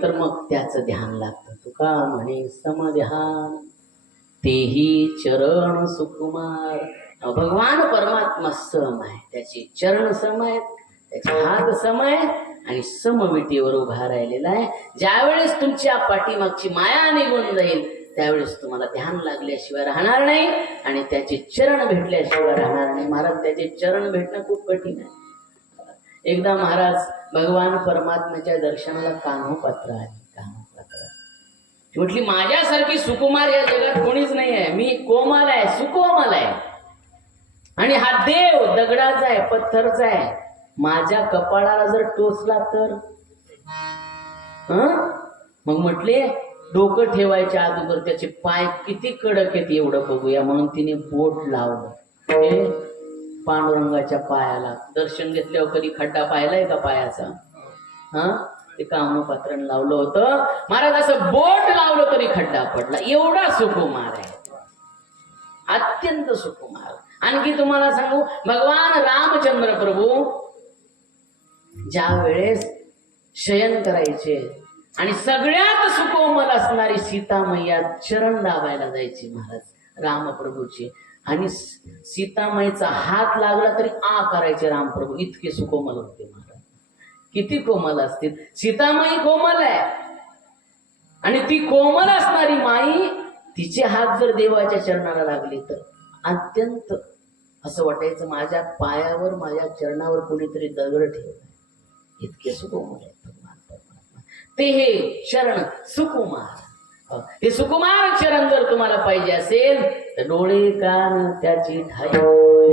तर मग त्याचं ध्यान लागतं. तुका म्हणे समध्यान तेही चरण सुकुमार. भगवान परमात्मा सम आहे, त्याचे चरण सम आहेत, त्याचे हात सम आहेत आणि समविटीवर उभा राहिलेला आहे. ज्यावेळेस तुमच्या पाठीमागची माया निघून जाईल त्यावेळेस तुम्हाला ध्यान लागल्याशिवाय राहणार नाही आणि त्याचे चरण भेटल्याशिवाय राहणार नाही. महाराज, त्याचे चरण भेटणं खूप कठीण आहे. एकदा महाराज भगवान परमात्म्याच्या दर्शनाला कान्होपात्र आले. कान्होपात्र म्हटली, माझ्यासारखी सुकुमार या जगात कोणीच नाही आहे. मी कोमल आहे, सुकोमल आहे आणि हा देव दगडाचा आहे, पत्थरचा आहे. माझ्या कपाळाला जर टोचला तर मग म्हटले डोकं ठेवायच्या अगोदर त्याचे पाय किती कडक आहेत एवढं बघूया. म्हणून तिने बोट लावलं हे पांडुरंगाच्या पायाला. दर्शन घेतल्यावर कधी खड्डा पाहिलाय का पायाचा? ते कामोपात्रानं लावलं होतं. महाराज असं बोट लावलं तरी खड्डा पडला. एवढा सुकुमार आहे, अत्यंत सुकुमार. आणखी तुम्हाला सांगू, भगवान रामचंद्र प्रभू ज्या वेळेस शयन करायचे आणि सगळ्यात सुकोमल असणारी सीता मैया चरण दाबायला जायची महाराज रामप्रभूची. आणि सीतामाईचा हात लागला तरी आ करायचे रामप्रभू. इतके सुकोमल होते महाराज. किती कोमल असतील. सीतामाई कोमल आहे आणि ती कोमल असणारी माई, तिचे हात जर देवाच्या चरणाला लागले तर अत्यंत असं वाटायचं माझ्या पायावर माझ्या चरणावर कोणीतरी दगड ठेवला. इतके सुकुमार आहेत भगवान परमात्मा. ते हे चरण सुकुमार. हे सुकुमार चरण जर तुम्हाला पाहिजे असेल तर डोळे कान त्याची ठाई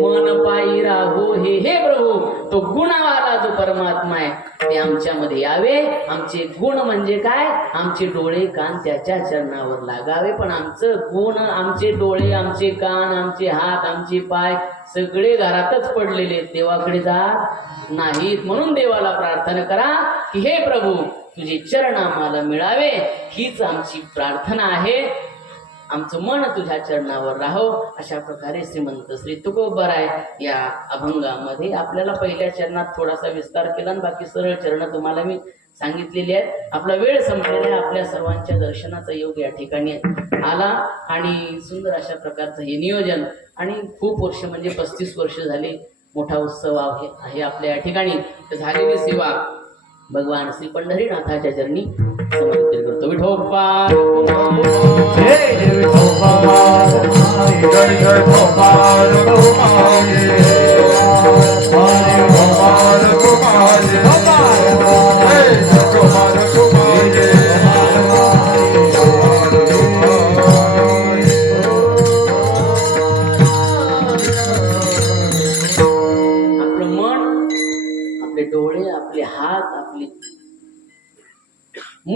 मन पायी राहू. हे प्रभू, तो गुणावाला जो परमात्मा आहे ते आमच्यामध्ये यावे. आमचे गुण म्हणजे काय? आमचे डोळे कान त्याच्या चरणावर लागावे. पण आमचं गुण, आमचे डोळे, आमचे कान, आमचे हात, आमचे पाय सगळे घरातच पडलेले, देवाकडे जात नाहीत. म्हणून देवाला प्रार्थना करा की हे प्रभू, तुझे चरण आम्हाला मिळावे. हीच आमची प्रार्थना आहे. आमचं मन तुझ्या चरणावर राहो. अशा प्रकारे श्रीमंत श्री तुकोबराय या अभंगामध्ये आपल्याला पहिल्या चरणात थोडासा विस्तार केला आणि बाकी सरळ चरण तुम्हाला मी सांगितलेली आहेत. आपला वेळ संपलेला आहे. आपल्या सर्वांच्या दर्शनाचा योग या ठिकाणी आला आणि सुंदर अशा प्रकारचं हे नियोजन आणि खूप वर्ष म्हणजे 35 वर्ष झाली मोठा उत्सव आहे आपल्या या ठिकाणी. तर झालेली सेवा भगवान श्री पंढरीनाथाच्या चरणी समर्पित करतो. विठोबा जय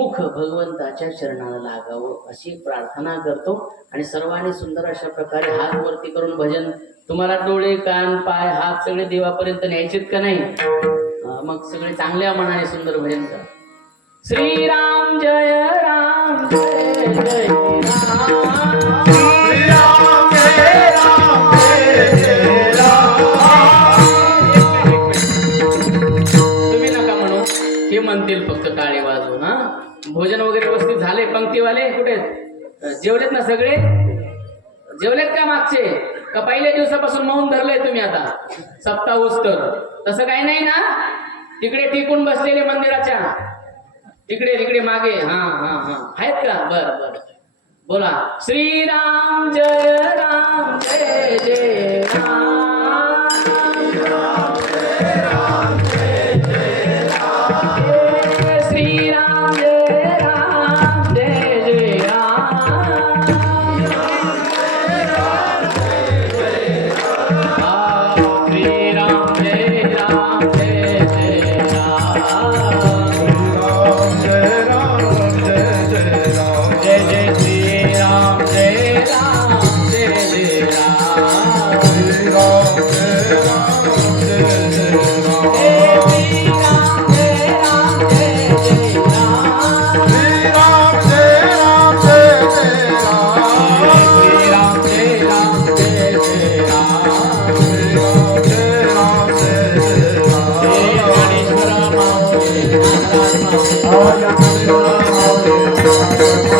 मुख भगवंताच्या चरणाला लागावं अशी प्रार्थना करतो. आणि सर्वांनी सुंदर अशा प्रकारे हात वरती करून भजन, तुम्हाला डोळे कान पाय हात सगळे देवापर्यंत न्यायचेत का नाही? मग सगळे चांगल्या मनाने सुंदर भजन करा. श्रीराम जय राम जय जय राम. श्रीराम जय राम जय जय राम. तुम्ही नका म्हणू, हे म्हणतील फक्त टाळे वाजवून. हा, भोजन वगैरे व्यवस्थित झाले? पंक्तीवाले कुठे आहेत? जेवलेत ना सगळे? जेवलेत का मागचे? का पहिल्या दिवसापासून मौन धरलंय तुम्ही आता सप्ताह उस्तर? तसं काही नाही ना? तिकडे टिकून बसलेले मंदिराच्या तिकडे तिकडे मागे हा हा हा आहेत का? बर बर, बोला. श्रीराम जय राम जय जय राम. श्रीराम जय राम जय जय राम. श्रीराम जय राम जय जय राम. जय जय श्रीराम जय राम जय जय राम.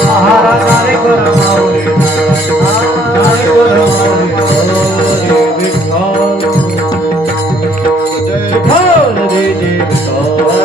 महाराज